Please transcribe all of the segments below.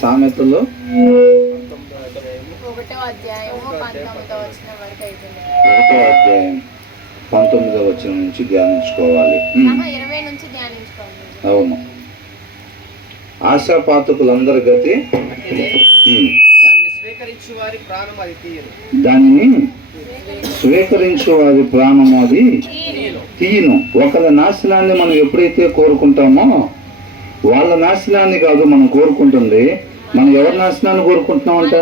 సామెతలు 1వ అధ్యాయం 19వ వచనం నుంచి ధ్యానించుకోవాలి. 20 నుంచి ధ్యానించుకోవాలి. అవును. ఆశాపాతకులందరి గతి దానిని స్వీకరించు వారి ప్రాణము అది తీయను. ఒకరి నాశనాన్ని మనం ఎప్పుడైతే కోరుకుంటామో వాళ్ళ నాశనాన్ని కాదు మనం కోరుకుంటుంది. మనం ఎవరి నాశనాన్ని కోరుకుంటున్నామంట?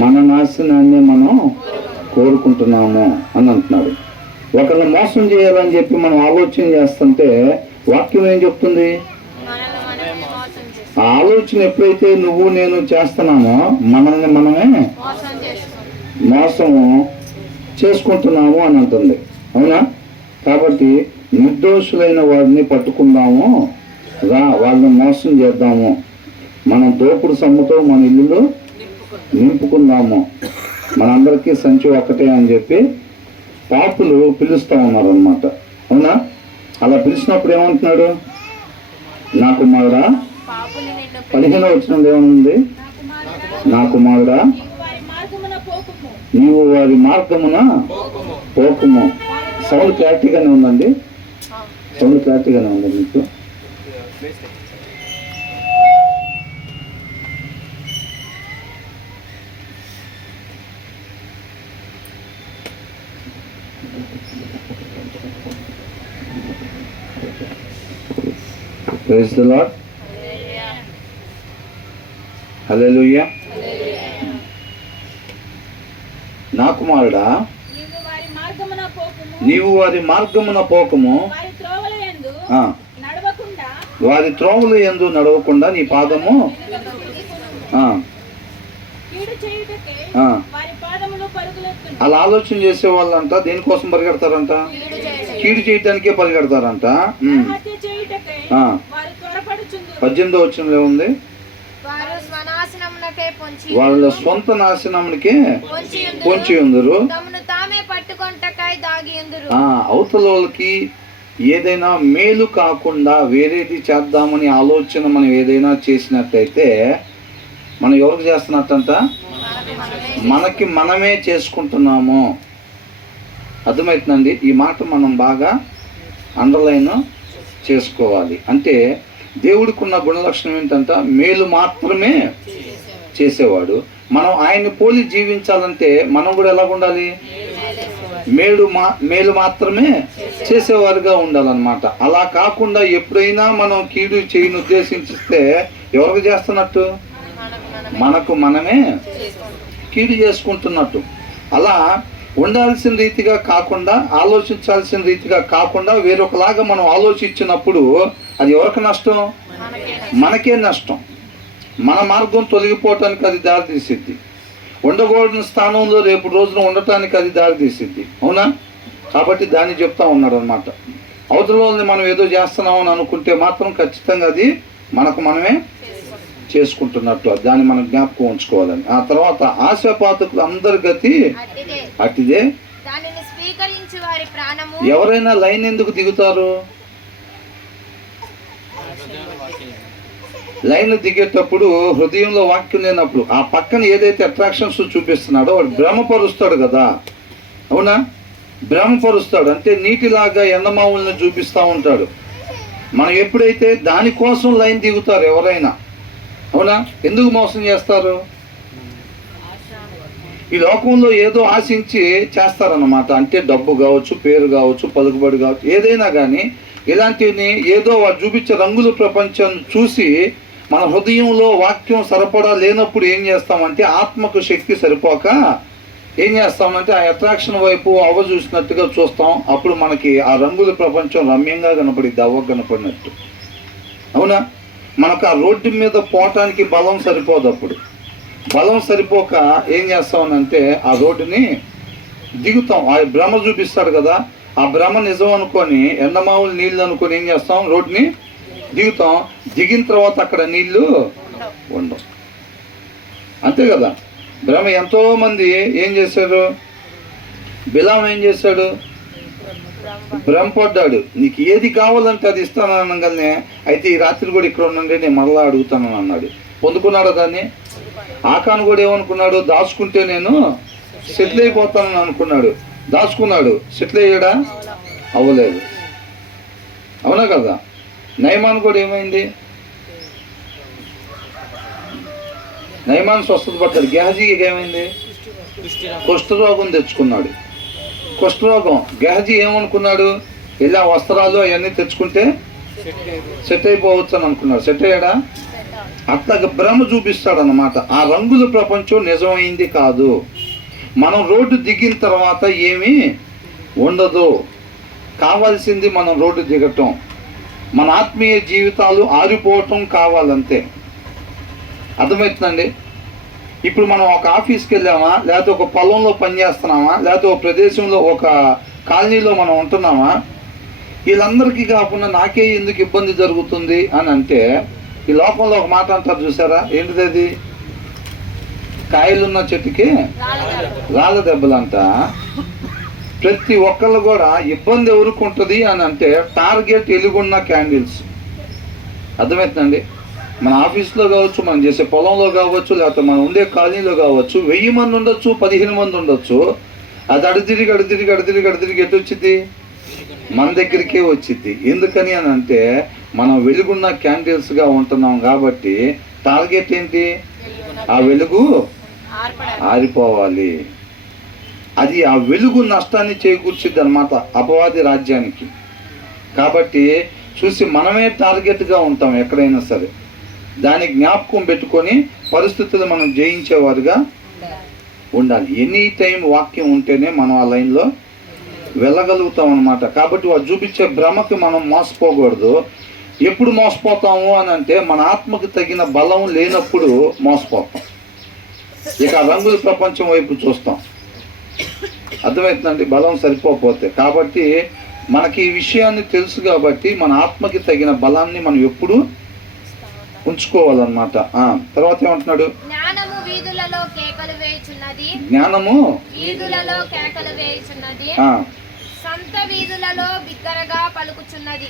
మన నాశనాన్ని మనం కోరుకుంటున్నాము అని అంటున్నాడు. ఒకరిని మోసం చేయాలని చెప్పి మనం ఆలోచన చేస్తుంటే వాక్యం ఏం చెప్తుంది? ఆ ఆలోచన ఎప్పుడైతే నువ్వు నేను చేస్తున్నామో మనల్ని మనమే మోసము చేసుకుంటున్నాము అని అంటుంది. అవునా? కాబట్టి నిర్దోషులైన వారిని పట్టుకుందాము రా, వాళ్ళని మోసం చేద్దాము, మనం దోపుడు సొమ్ముతో మన ఇల్లులో నింపుకుందాము, మనందరికీ సంచి ఒక్కటే అని చెప్పి పాపులు పిలుస్తూ ఉన్నారు అన్నమాట. అవునా? అలా పిలిచినప్పుడు ఏమంటున్నాడు? నా కుమారుడా, 15వ వచనంలో ఏమనుంది? నా కుమారుడా నీవు వారి మార్గమున పోకుము. సౌండ్ క్లారిటీగానే ఉందండి? సౌండ్ క్లారిటీగానే ఉంది మీకు? Praise the Lord. హల్లెలూయా. నా కుమారుడా నీవు వారి మార్గమున పోకము, వారి త్రోవల యందు నడవకుండా నీ పాదము అలా ఆలోచన చేసే వాళ్ళంట దేనికోసం పరిగెడతారంట? కీడు చేయడానికే పరిగెడతారంట. 18వ వచనంలో ఉంది, వాళ్ళ సొంత నాశనమునికే పొంచి ఉందరు. అవతల వాళ్ళకి ఏదైనా మేలు కాకుండా వేరేది చేద్దామని ఆలోచన మనం ఏదైనా చేసినట్టయితే మనం ఎవరికి చేస్తున్నట్టంట? మనకి మనమే చేసుకుంటున్నాము. అర్థమవుతుందండి? ఈ మాట మనం బాగా అండర్లైన్ చేసుకోవాలి. అంటే దేవుడికి ఉన్న గుణలక్షణం ఏంటంట? మేలు మాత్రమే చేసేవాడు. మనం ఆయన్ని పోలి జీవించాలంటే మనం కూడా ఎలా ఉండాలి? మేలు మాత్రమే చేసేవారుగా ఉండాలన్నమాట. అలా కాకుండా ఎప్పుడైనా మనం కీడు చేయని ఉద్దేశించిస్తే ఎవరికి చేస్తున్నట్టు? మనకు మనమే కీడు చేసుకుంటున్నట్టు. అలా ఉండాల్సిన రీతిగా కాకుండా, ఆలోచించాల్సిన రీతిగా కాకుండా వేరొకలాగా మనం ఆలోచించినప్పుడు అది ఎవరికి నష్టం? మనకే నష్టం. మన మార్గం తొలగిపోవటానికి అది దారితీసిద్ది. ఉండకూడని స్థానంలో రేపు రోజున ఉండటానికి అది దారితీసిద్ది. అవునా? కాబట్టి దాన్ని చెప్తా ఉన్నాడు అనమాట. అవతల వాళ్ళని మనం ఏదో చేస్తున్నామని అనుకుంటే మాత్రం ఖచ్చితంగా అది మనకు మనమే చేసుకుంటున్నట్టు. దాన్ని మనం జ్ఞాపకం ఉంచుకోవాలని. ఆ తర్వాత ఆశాపాతకులు అందరి గతి అట్టిదే. ఎవరైనా లైన్ ఎందుకు దిగుతారు? లైన్ దిగేటప్పుడు హృదయంలో వాక్యం లేనప్పుడు ఆ పక్కన ఏదైతే అట్రాక్షన్స్ చూపిస్తున్నాడో వాడు భ్రమపరుస్తాడు కదా. అవునా? భ్రమపరుస్తాడు అంటే నీటిలాగా ఎండమావుల్ని చూపిస్తూ ఉంటాడు. మనం ఎప్పుడైతే దానికోసం లైన్ దిగుతారు ఎవరైనా, అవునా? ఎందుకు మోసం చేస్తారు? ఈ లోకంలో ఏదో ఆశించి చేస్తారన్నమాట. అంటే డబ్బు కావచ్చు, పేరు కావచ్చు, పలుకుబడి కావచ్చు, ఏదైనా కానీ ఇలాంటివి ఏదో వాడు చూపించే రంగుల ప్రపంచం చూసి మన హృదయంలో వాక్యం సరిపడా లేనప్పుడు ఏం చేస్తామంటే ఆత్మకు శక్తి సరిపోక ఏం చేస్తామంటే ఆ అట్రాక్షన్ వైపు అవ్వ చూసినట్టుగా చూస్తాం. అప్పుడు మనకి ఆ రంగుల ప్రపంచం రమ్యంగా కనపడిద్ది, అవ్వ కనపడినట్టు. అవునా? మనకు ఆ రోడ్డు మీద పోవటానికి బలం సరిపోదు. అప్పుడు బలం సరిపోక ఏం చేస్తామనంటే ఆ రోడ్డుని దిగుతాం. ఆ భ్రమ చూపిస్తాడు కదా, ఆ భ్రమ నిజం అనుకొని ఎండమావులు నీళ్ళు అనుకొని ఏం చేస్తాం? రోడ్డుని దిగుతాం. దిగిన తర్వాత అక్కడ నీళ్లు ఉండవు. అంతే కదా? భ్రమ ఎంతోమంది ఏం చేశారు? బిలాం ఏం చేశాడు? భ్రమపడ్డాడు. నీకు ఏది కావాలంటే అది ఇస్తాను అనగానే, అయితే ఈ రాత్రి కూడా ఇక్కడ ఉండండి, నేను మరలా అడుగుతాను అన్నాడు. పొందుకున్నాడా దాన్ని? ఆకాను కూడా ఏమనుకున్నాడు? దాచుకుంటే నేను సెటిల్ అయిపోతానని అనుకున్నాడు. దాచుకున్నాడు. సెటిల్ అయ్యాడా? అవ్వలేదు. అవునా కదా? నయమాన్ కూడా ఏమైంది? నయమాన్ స్వస్థత పడ్డాడు. గెహజీకి ఏమైంది? కుష్ఠరోగం తెచ్చుకున్నాడు. కుష్ఠరోగం. గెహజీ ఏమనుకున్నాడు? ఇలా వస్త్రాలు అవన్నీ తెచ్చుకుంటే సెట్ అయిపోవచ్చు అని అనుకున్నాడు. సెట్ అయ్యాడా? అట్లాగ భ్రమ చూపిస్తాడు అన్నమాట. ఆ రంగుల ప్రపంచం నిజమైంది కాదు. మనం రోడ్డు దిగిన తర్వాత ఏమీ ఉండదు. కావాల్సింది మనం రోడ్డు దిగటం, మన ఆత్మీయ జీవితాలు ఆరిపోవటం కావాలంతే. అర్థమవుతుందండి? ఇప్పుడు మనం ఒక ఆఫీస్కి వెళ్ళామా, లేకపోతే ఒక పొలంలో పనిచేస్తున్నామా, లేకపోతే ఒక ప్రదేశంలో ఒక కాలనీలో మనం ఉంటున్నామా, వీళ్ళందరికీ కాకుండా నాకే ఎందుకు ఇబ్బంది జరుగుతుంది అని అంటే, ఈ లోకంలో ఒక మాట అంటారు చూసారా? ఏంటిది అది? కాయలున్న చెట్టుకి రాళ్ళ దెబ్బలంట. ప్రతి ఒక్కళ్ళు కూడా ఇబ్బంది ఎవరికి ఉంటుంది అని అంటే టార్గెట్ ఎలుగున్న క్యాండిల్స్. అర్థమవుతుందండి? మన ఆఫీస్లో కావచ్చు, మనం చేసే పొలంలో కావచ్చు, లేకపోతే మనం ఉండే కాలనీలో కావచ్చు, 1000 మంది ఉండొచ్చు, 15 మంది ఉండొచ్చు. అది అడుతిరిగి ఎటు వచ్చింది? మన దగ్గరికే వచ్చింది. ఎందుకని అని అంటే మనం వెలుగున్న క్యాండిల్స్గా ఉంటున్నాం కాబట్టి టార్గెట్ ఏంటి? ఆ వెలుగు ఆరిపోవాలి. అది ఆ వెలుగు నష్టాన్ని చేకూర్చిద్ది అన్నమాట అపవాది రాజ్యానికి. కాబట్టి చూసి మనమే టార్గెట్గా ఉంటాం ఎక్కడైనా సరే. దాన్ని జ్ఞాపకం పెట్టుకొని పరిస్థితులు మనం జయించేవారుగా ఉండాలి. ఎనీ టైం వాక్యం ఉంటేనే మనం ఆ లైన్లో వెళ్ళగలుగుతాం అన్నమాట. కాబట్టి వాడు చూపించే భ్రమకి మనం మోసపోకూడదు. ఎప్పుడు మోసపోతాము అని అంటే మన ఆత్మకు తగిన బలం లేనప్పుడు మోసపోతాం. ఇక రంగుల ప్రపంచం వైపు చూస్తాం. అర్థమవుతుందండి? బలం సరిపోతే. కాబట్టి మనకి ఈ విషయాన్ని తెలుసు కాబట్టి మన ఆత్మకి తగిన బలాన్ని మనం ఎప్పుడు ఉంచుకోవాలన్నమాట. తర్వాత ఏమంటున్నాడు? జ్ఞానము వీధులలో కేకలు వేయుచున్నది. జ్ఞానము వీధులలో కేకలు వేయుచున్నది. సంత వీధులలో బిగ్గరగా పలుకుచున్నది.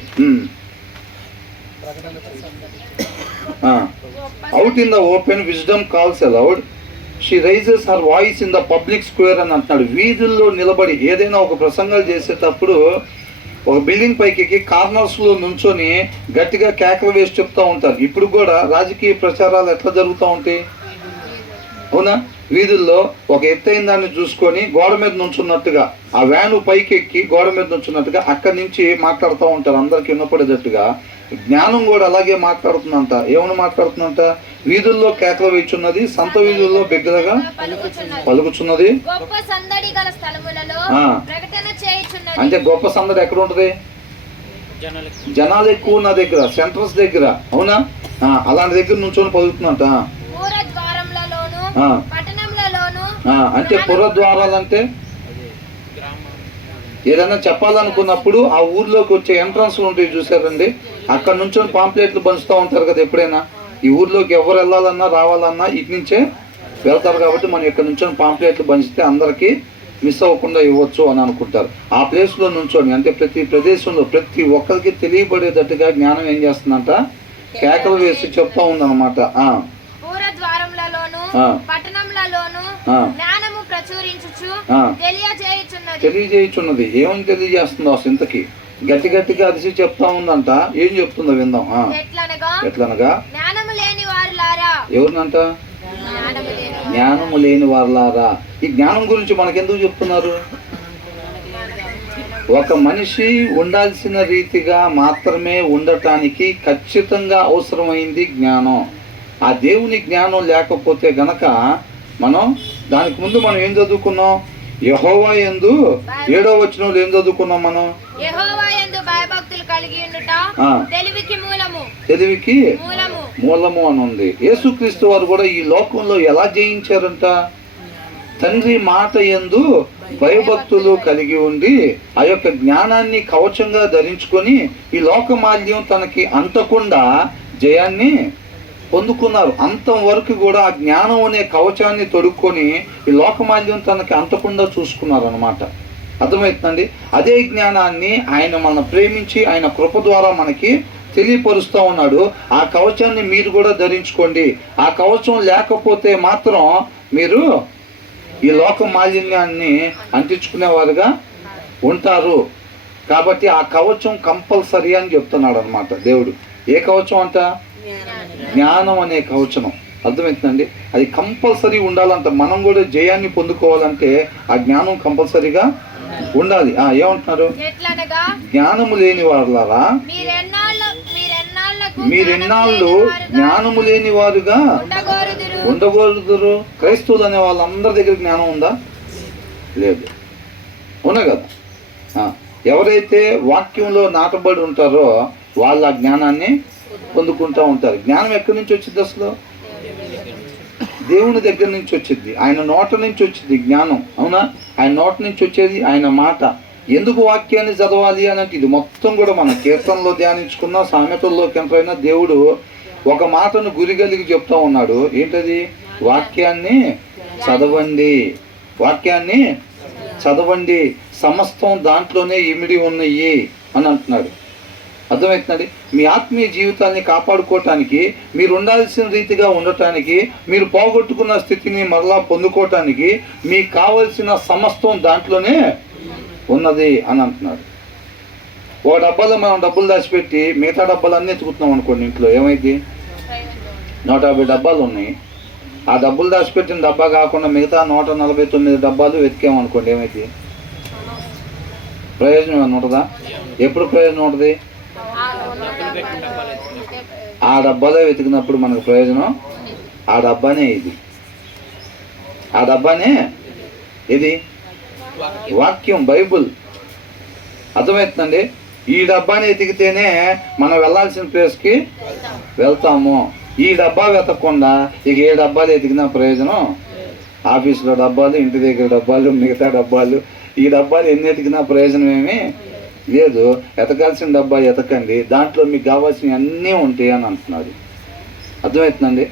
Out in the open wisdom calls aloud, she rises her voice in the public square అని అంటున్నాడు. వీధుల్లో నిలబడి ఏదైనా ఒక ప్రసంగాలు చేసేటప్పుడు ఒక బిల్డింగ్ పైకి కార్నర్స్లో నుంచొని గట్టిగా కేకలు వేసి చెప్తూ ఉంటారు. ఇప్పుడు కూడా రాజకీయ ప్రచారాలు ఎట్లా జరుగుతూ ఉంటాయి? అవునా? వీధుల్లో ఒక ఎత్తైన దాన్ని చూసుకొని గోడ మీద నుంచున్నట్టుగా, ఆ వ్యాను పైకి ఎక్కి గోడ మీద నుంచున్నట్టుగా అక్కడి నుంచి మాట్లాడుతూ ఉంటారు, అందరికి వినపడేటట్టుగా. జ్ఞానం కూడా అలాగే మాట్లాడుతుందంట. ఏమని మాట్లాడుతుందంట? వీధుల్లో కేకలు వేయుచున్నది, సంత వీధుల్లో బిగ్గరగా పలుకుచున్నది. అంటే గొప్ప సందడి ఎక్కడ ఉంటుంది? జనాలు ఎక్కువ ఉన్న దగ్గర, సెంటర్స్ దగ్గర. అవునా? అలాంటి దగ్గర నుంచొని పలుకుతుందంట. అంటే పురద్వారాలు అంటే ఏదైనా చెప్పాలనుకున్నప్పుడు ఆ ఊర్లోకి వచ్చే ఎంట్రన్స్లు ఉంటాయి చూసారండి, అక్కడ నుంచొని పాంప్లెట్లు పంచుతూ ఉంటారు కదా. ఎప్పుడైనా ఈ ఊర్లోకి ఎవరు వెళ్ళాలన్నా రావాలన్నా ఇటు నుంచే వెళ్తారు కాబట్టి మనం ఇక్కడ నుంచొని పాంప్లెట్లు పంచితే అందరికీ మిస్ అవ్వకుండా ఇవ్వచ్చు అని అనుకుంటారు. ఆ ప్లేస్లో నుంచొని, అంటే ప్రతి ప్రదేశంలో ప్రతి ఒక్కరికి తెలియబడేటట్టుగా జ్ఞానం ఏం చేస్తుందంట? కేకలు వేసి చెప్తా ఉందన్నమాట. తెలియజేయుచున్నది. ఏమని తెలియజేస్తుందో అసలు ఇంతకి? గట్టి గట్టిగా అరిసి చెప్తా ఉందంట. ఏం చెప్తుందో విందాం. ఎట్లనగా ఎవరినంట? జ్ఞానము లేని వారులారా. ఈ జ్ఞానం గురించి మనకెందుకు చెప్తున్నారు? ఒక మనిషి ఉండాల్సిన రీతిగా మాత్రమే ఉండటానికి ఖచ్చితంగా అవసరమైంది జ్ఞానం. ఆ దేవుని జ్ఞానం లేకపోతే గనక మనం దానికి ముందు మనం ఏం చదువుకున్నాం? యెహోవా యందు 7వ వచనంలో ఏం చదువుకున్నాం మనం? తెలివికి మూలము అని ఉంది. యేసుక్రీస్తు వారు కూడా ఈ లోకంలో ఎలా జయించారంట? తండ్రి మాట యందు భయభక్తులు కలిగి ఉండి ఆ యొక్క జ్ఞానాన్ని కవచంగా ధరించుకొని ఈ లోకమాల్యం తనకి అంటకుండా జయాన్ని పొందుకున్నారు. అంతం వరకు కూడా ఆ జ్ఞానం అనే కవచాన్ని తొడుక్కొని ఈ లోకమాల్యం తనకి అంటకుండా చూసుకున్నారు అనమాట. అర్థమవుతుందండి? అదే జ్ఞానాన్ని ఆయన మనం ప్రేమించి ఆయన కృప ద్వారా మనకి తెలియపరుస్తూ ఉన్నాడు. ఆ కవచాన్ని మీరు కూడా ధరించుకోండి. ఆ కవచం లేకపోతే మాత్రం మీరు ఈ లోక మాలిన్యాన్ని అంటించుకునేవారుగా ఉంటారు. కాబట్టి ఆ కవచం కంపల్సరీ అని చెప్తున్నాడు అనమాట దేవుడు. ఏ కవచం అంట? జ్ఞానం అనే కవచం. అర్థమవుతుందండి? అది కంపల్సరీ ఉండాలంట. మనం కూడా జయాన్ని పొందుకోవాలంటే ఆ జ్ఞానం కంపల్సరీగా ఉండాలి. ఏమంటున్నారు? జ్ఞానము లేని వారులారా, మీరెన్నాళ్ళు జ్ఞానము లేని వారుగా ఉండకూడదురు. క్రైస్తవులు అనే వాళ్ళందరి దగ్గర జ్ఞానం ఉందా? లేదు. ఉన్నా కదా? ఎవరైతే వాక్యంలో నాటబడి ఉంటారో వాళ్ళు ఆ జ్ఞానాన్ని పొందుకుంటూ ఉంటారు. జ్ఞానం ఎక్కడి నుంచి వచ్చింది అసలు? దేవుని దగ్గర నుంచి వచ్చింది. ఆయన నోట నుంచి వచ్చింది జ్ఞానం. అవునా? ఆయన నోట నుంచి వచ్చేది ఆయన మాట. ఎందుకు వాక్యాన్ని చదవాలి అని అంటే ఇది మొత్తం కూడా మన కీర్తనలో ధ్యానించుకున్నా, సామెతల్లోకి ఎంతైనా దేవుడు ఒక మాటను గురిగలిగి చెప్తా ఉన్నాడు. ఏంటది? వాక్యాన్ని చదవండి, వాక్యాన్ని చదవండి, సమస్తం దాంట్లోనే ఇమిడి ఉన్నాయి అని అంటున్నాడు. అర్థమవుతుందండి? మీ ఆత్మీయ జీవితాన్ని కాపాడుకోవటానికి, మీరు ఉండాల్సిన రీతిగా ఉండటానికి, మీరు పోగొట్టుకున్న స్థితిని మరలా పొందుకోవటానికి మీకు కావలసిన సమస్తం దాంట్లోనే ఉన్నది అని అంటున్నాడు. ఒక డబ్బాలో మనం డబ్బులు దాచిపెట్టి మిగతా డబ్బాలన్నీ ఎత్తుకుతున్నాం అనుకోండి, ఇంట్లో ఏమైంది? 150 డబ్బాలు ఉన్నాయి. ఆ డబ్బులు దాచిపెట్టిన డబ్బా కాకుండా మిగతా 149 డబ్బాలు వెతికామనుకోండి, ఏమైంది? ప్రయోజనం ఏమైనా ఉంటుందా? ఎప్పుడు ప్రయోజనం ఉంటుంది? ఆ డబ్బాలో వెతికినప్పుడు మనకు ప్రయోజనం. ఆ డబ్బానే ఇది. ఆ డబ్బానే ఇది వాక్యం, బైబుల్. అర్థమవుతుందండి? ఈ డబ్బాని ఎతికితేనే మనం వెళ్ళాల్సిన ప్లేస్కి వెళ్తాము. ఈ డబ్బా వెతకకుండా ఇక ఏ డబ్బాలు ఎతికినా ప్రయోజనం. ఆఫీసులో డబ్బాలు, ఇంటి దగ్గర డబ్బాలు, మిగతా డబ్బాలు, ఈ డబ్బాలు ఎన్ని ఎతికినా ప్రయోజనం ఏమీ లేదు. ఎతకాల్సిన డబ్బా ఎతకండి, దాంట్లో మీకు కావాల్సినవి అన్నీ ఉంటాయి అని అంటున్నాడు. అర్థమవుతుందండి?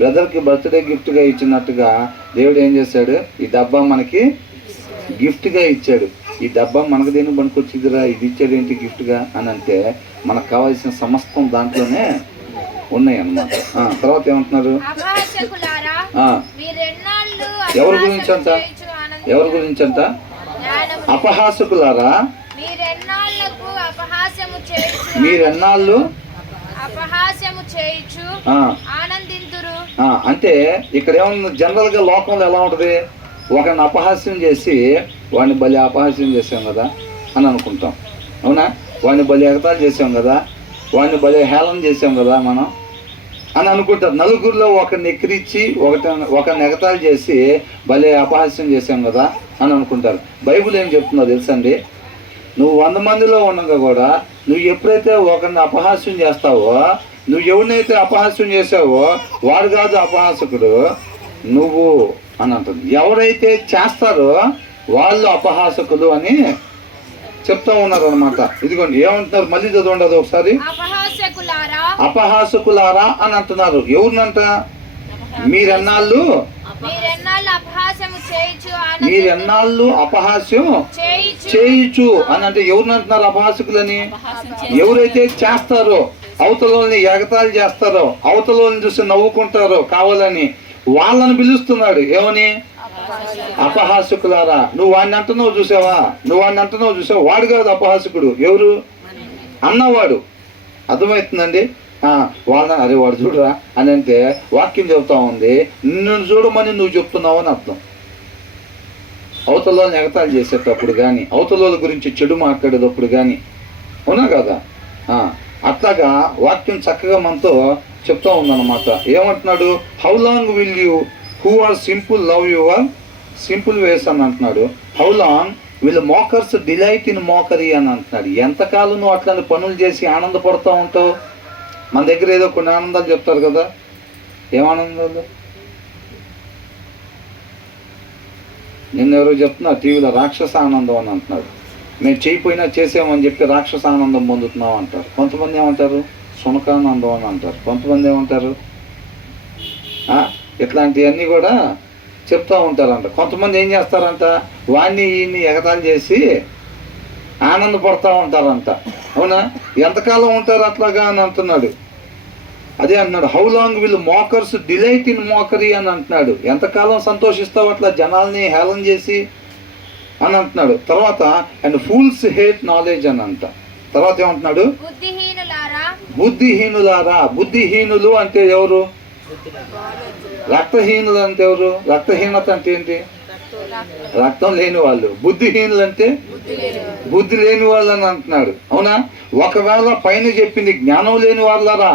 బ్రదర్కి బర్త్డే గిఫ్ట్గా ఇచ్చినట్టుగా దేవుడు ఏం చేశాడు? ఈ డబ్బా మనకి గిఫ్ట్గా ఇచ్చాడు. ఈ డబ్బా మనకు దేని పనికొచ్చిందిరా, ఇది ఇచ్చాడు ఏంటి గిఫ్ట్గా అని అంటే మనకు కావాల్సిన సమస్తం దాంట్లోనే ఉన్నాయి అన్నమాట. తర్వాత ఏమంటున్నారు? ఎవరి గురించి అంట? ఎవరి గురించి అంట? అపహాసకులారా, మీరెన్నాళ్ళు అంటే ఇక్కడ ఏమన్నా జనరల్ గా లోకంలో ఎలా ఉంటది? ఒకరిని అపహాస్యం చేసి వాడిని బలి అపహాస్యం చేసాం కదా అని అనుకుంటాం. అవునా? వాడిని బలి ఎగతాలు చేసాం కదా, వాడిని బలి హేళన చేసాం కదా మనం అని అనుకుంటారు. నలుగురిలో ఒకరిని ఎక్కిరించి ఒకరిని ఎగతాలు చేసి భలే అపహాస్యం చేసాం కదా అని అనుకుంటారు. బైబిల్ ఏం చెప్తుందో తెలుసండి? నువ్వు 100 మందిలో ఉండగా కూడా నువ్వు ఎప్పుడైతే ఒకరిని అపహాస్యం చేస్తావో, నువ్వు ఎవరినైతే అపహాస్యం చేసావో వాడు కాదు అపహాసకుడు, నువ్వు అని అంటుంది. ఎవరైతే చేస్తారో వాళ్ళు అపహాసకులు అని చెప్తా ఉన్నారు అనమాట. ఇదిగోండి ఏమంటున్నారు, మళ్ళీ చదవండి అది ఒకసారి. అపహాసకులారా అని అంటున్నారు. ఎవరినంట? మీరెన్నాళ్ళు అపహాస్యం చేయుచు అని అంటే ఎవరిని అంటున్నారు అపహాసకులని? ఎవరైతే చేస్తారో, అవతలని ఎగతాళి చేస్తారో, అవతలని చూసి నవ్వుకుంటారో కావాలని, వాళ్ళని పిలుస్తున్నాడు. ఏమని? అపహాసకులారా. నువ్వు వాడిని అంటున్నావు చూసావా, నువ్వు వాడిని అంటున్నావు చూసావా, వాడు కాదు అపహాసకుడు. ఎవరు? అన్నవాడు. అర్థమవుతుందండి? వాళ్ళ అరే వాడు చూడరా అని అంటే వాక్యం చెబుతా ఉంది, నిన్ను చూడమని నువ్వు చెప్తున్నావు అని అర్థం. అవతలని ఎగతాళి చేసేటప్పుడు కానీ, అవతల గురించి చెడు మాట్లాడేటప్పుడు కానీ, అవునా కదా? అట్లాగా వాక్యం చక్కగా మనతో చెప్తా ఉందన్నమాట. ఏమంటున్నాడు? How long will you who are simple love your simple ways అని అంటున్నాడు. How long will mockers delight in mockery అని అంటున్నాడు. ఎంతకాలం నువ్వు అట్లాంటి పనులు చేసి ఆనందపడుతూ ఉంటావు? మన దగ్గర ఏదో కొన్ని ఆనందాలు చెప్తారు కదా, ఏమానందాలు? నిన్నెవరో చెప్తున్నారు టీవీలో, రాక్షస ఆనందం అని అంటున్నాడు. మేము చేయకపోయినా చేసామని చెప్పి రాక్షస ఆనందం పొందుతున్నాం అంటారు. కొంతమంది ఏమంటారు? సునకానందం అని అంటారు. కొంతమంది ఏమంటారు? ఇట్లాంటివన్నీ కూడా చెప్తూ ఉంటారంట. కొంతమంది ఏం చేస్తారంట? వాడిని ఈయన్ని ఎగతాళి చేసి ఆనందపడతా ఉంటారంట. అవునా? ఎంతకాలం ఉంటారు అట్లాగా అని అంటున్నాడు. అదే అంటున్నాడు, how long will mockers delight in mockery అని అంటున్నాడు. ఎంతకాలం సంతోషిస్తావు అట్లా జనాల్ని హేళన చేసి అని అంటున్నాడు. తర్వాత అండ్ ఫూల్స్ హేట్ నాలెడ్జ్ అని అంట. తర్వాత ఏమంటున్నాడు, బుద్ధిహీనులారా. బుద్ధిహీనులు అంటే ఎవరు? రక్తహీనులు అంటే ఎవరు? రక్తహీనత అంటే ఏంటి? రక్తం లేని వాళ్ళు. బుద్ధిహీనులు అంటే బుద్ధి లేని వాళ్ళు అని అంటున్నాడు. అవునా? ఒకవేళ పైన చెప్పింది జ్ఞానం లేని వాళ్ళరా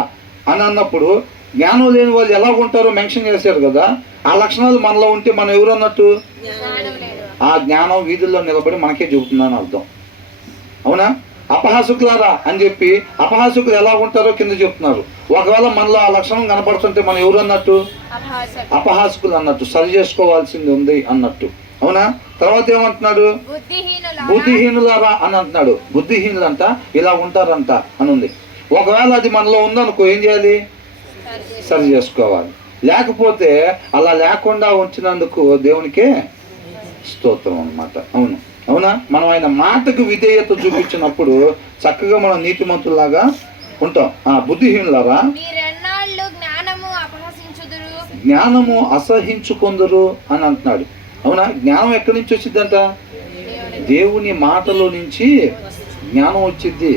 అని అన్నప్పుడు జ్ఞానం లేని వాళ్ళు ఎలా ఉంటారో మెన్షన్ చేశారు కదా. ఆ లక్షణాలు మనలో ఉంటే మనం ఎవరు అన్నట్టు? ఆ జ్ఞానం వీధుల్లో నిలబడి మనకే చెబుతుందని అర్థం. అవునా? అపహాసకులారా అని చెప్పి అపహాసకులు ఎలా ఉంటారో కింద చెప్తున్నారు. ఒకవేళ మనలో ఆ లక్షణం కనపడుతుంటే మనం ఎవరు అన్నట్టు? అపహాసకులు అన్నట్టు. సరి చేసుకోవాల్సింది ఉంది అన్నట్టు. అవునా? తర్వాత ఏమంటున్నాడు, బుద్ధిహీనులారా అని అంటున్నాడు. బుద్ధిహీనులంట ఇలా ఉంటారంట అని ఉంది. ఒకవేళ అది మనలో ఉందనుకో ఏం చేయాలి? సరి చేసుకోవాలి. లేకపోతే అలా లేకుండా ఉంచినందుకు దేవునికే స్తోత్రం అన్నమాట. అవును. అవునా? మనం ఆయన మాటకు విధేయత చూపించినప్పుడు చక్కగా మనం నీతిమంతులాగా ఉంటాం. బుద్ధిహీనులారా జ్ఞానము అసహించుకొందురు అని అంటున్నాడు. అవునా? జ్ఞానం ఎక్కడి నుంచి వచ్చిందంట? దేవుని మాటలో నుంచి జ్ఞానం వచ్చిద్ది.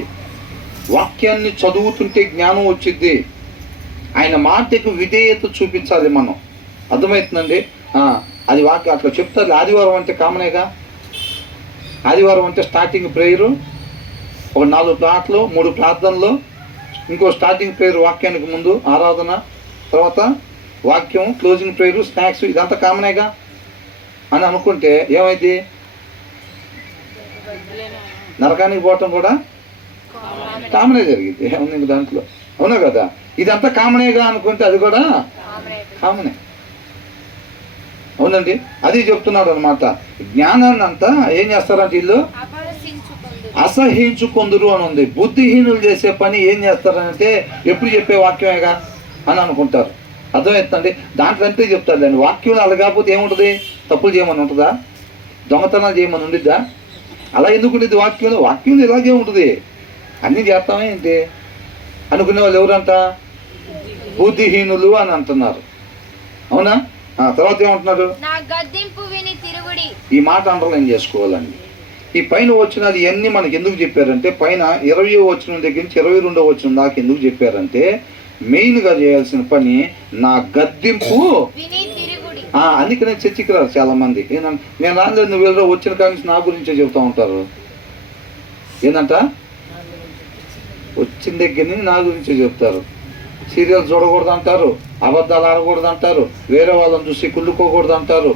వాక్యాన్ని చదువుతుంటే జ్ఞానం వచ్చిద్ది. ఆయన మాటకు విధేయత చూపించాలి మనం. అర్థమవుతుందండి? అది వాక్యం అట్లా చెప్తారు. ఆదివారం అంటే కామనేగా. ఆదివారం అంటే స్టార్టింగ్ ప్రేయరు, ఒక 4 పాటలు 3 ప్రార్థనలు, ఇంకో స్టార్టింగ్ ప్రేయర్ వాక్యానికి ముందు ఆరాధన, తర్వాత వాక్యం, క్లోజింగ్ ప్రేయరు, స్నాక్స్, ఇదంతా కామనేగా అని అనుకుంటే ఏమైంది? నరకానికి పోవటం కూడా కామనే జరిగింది. ఏముంది దాంట్లో? అవునా కదా? ఇదంతా కామనేగా అనుకుంటే అది కూడా కామనే. అవునండి, అది చెప్తున్నాడు అనమాట. జ్ఞానాన్ని అంతా ఏం చేస్తారంటే వీళ్ళు అసహించుకొందురు అని ఉంది. బుద్ధిహీనులు చేసే పని ఏం చేస్తారంటే ఎప్పుడు చెప్పే వాక్యమేగా అని అనుకుంటారు. అర్థమవుతుందండి? దాంట్లో అంతే చెప్తారు. దాన్ని వాక్యం అలా కాకపోతే ఏముంటుంది? తప్పులు చేయమని ఉంటుందా? దొంగతనాలు చేయమని ఉండిద్దా? అలా ఎందుకు ఉండేది? వాక్యం ఇలాగే ఉంటుంది. అన్నీ చేస్తామే ఏంటి అనుకునే వాళ్ళు ఎవరంట? బుద్ధిహీనులు అని అంటున్నారు. అవునా? తర్వాత ఏమంటున్నాడు? ఈ మాట అండర్లైన్ చేసుకోవాలండి. ఈ పైన వచ్చినది ఇవన్నీ మనకి ఎందుకు చెప్పారంటే, పైన 20వ వచనం దగ్గర నుంచి 22వ వచనం దాకా ఎందుకు చెప్పారంటే, మెయిన్గా చేయాల్సిన పని నా గద్దింపు. అందుకనే చర్చికి రారు చాలా మంది. నేను రాలేదు, నువ్వు వెళ్ళరా, వచ్చిన కానీ నా గురించే చెబుతూ ఉంటారు. ఏంటంట? వచ్చిన దగ్గర నుంచి నా గురించే చెప్తారు. సీరియల్ చూడకూడదు అంటారు, అబద్ధాలు ఆడకూడదు అంటారు, వేరే వాళ్ళని చూసి కుళ్ళుకోకూడదు అంటారు.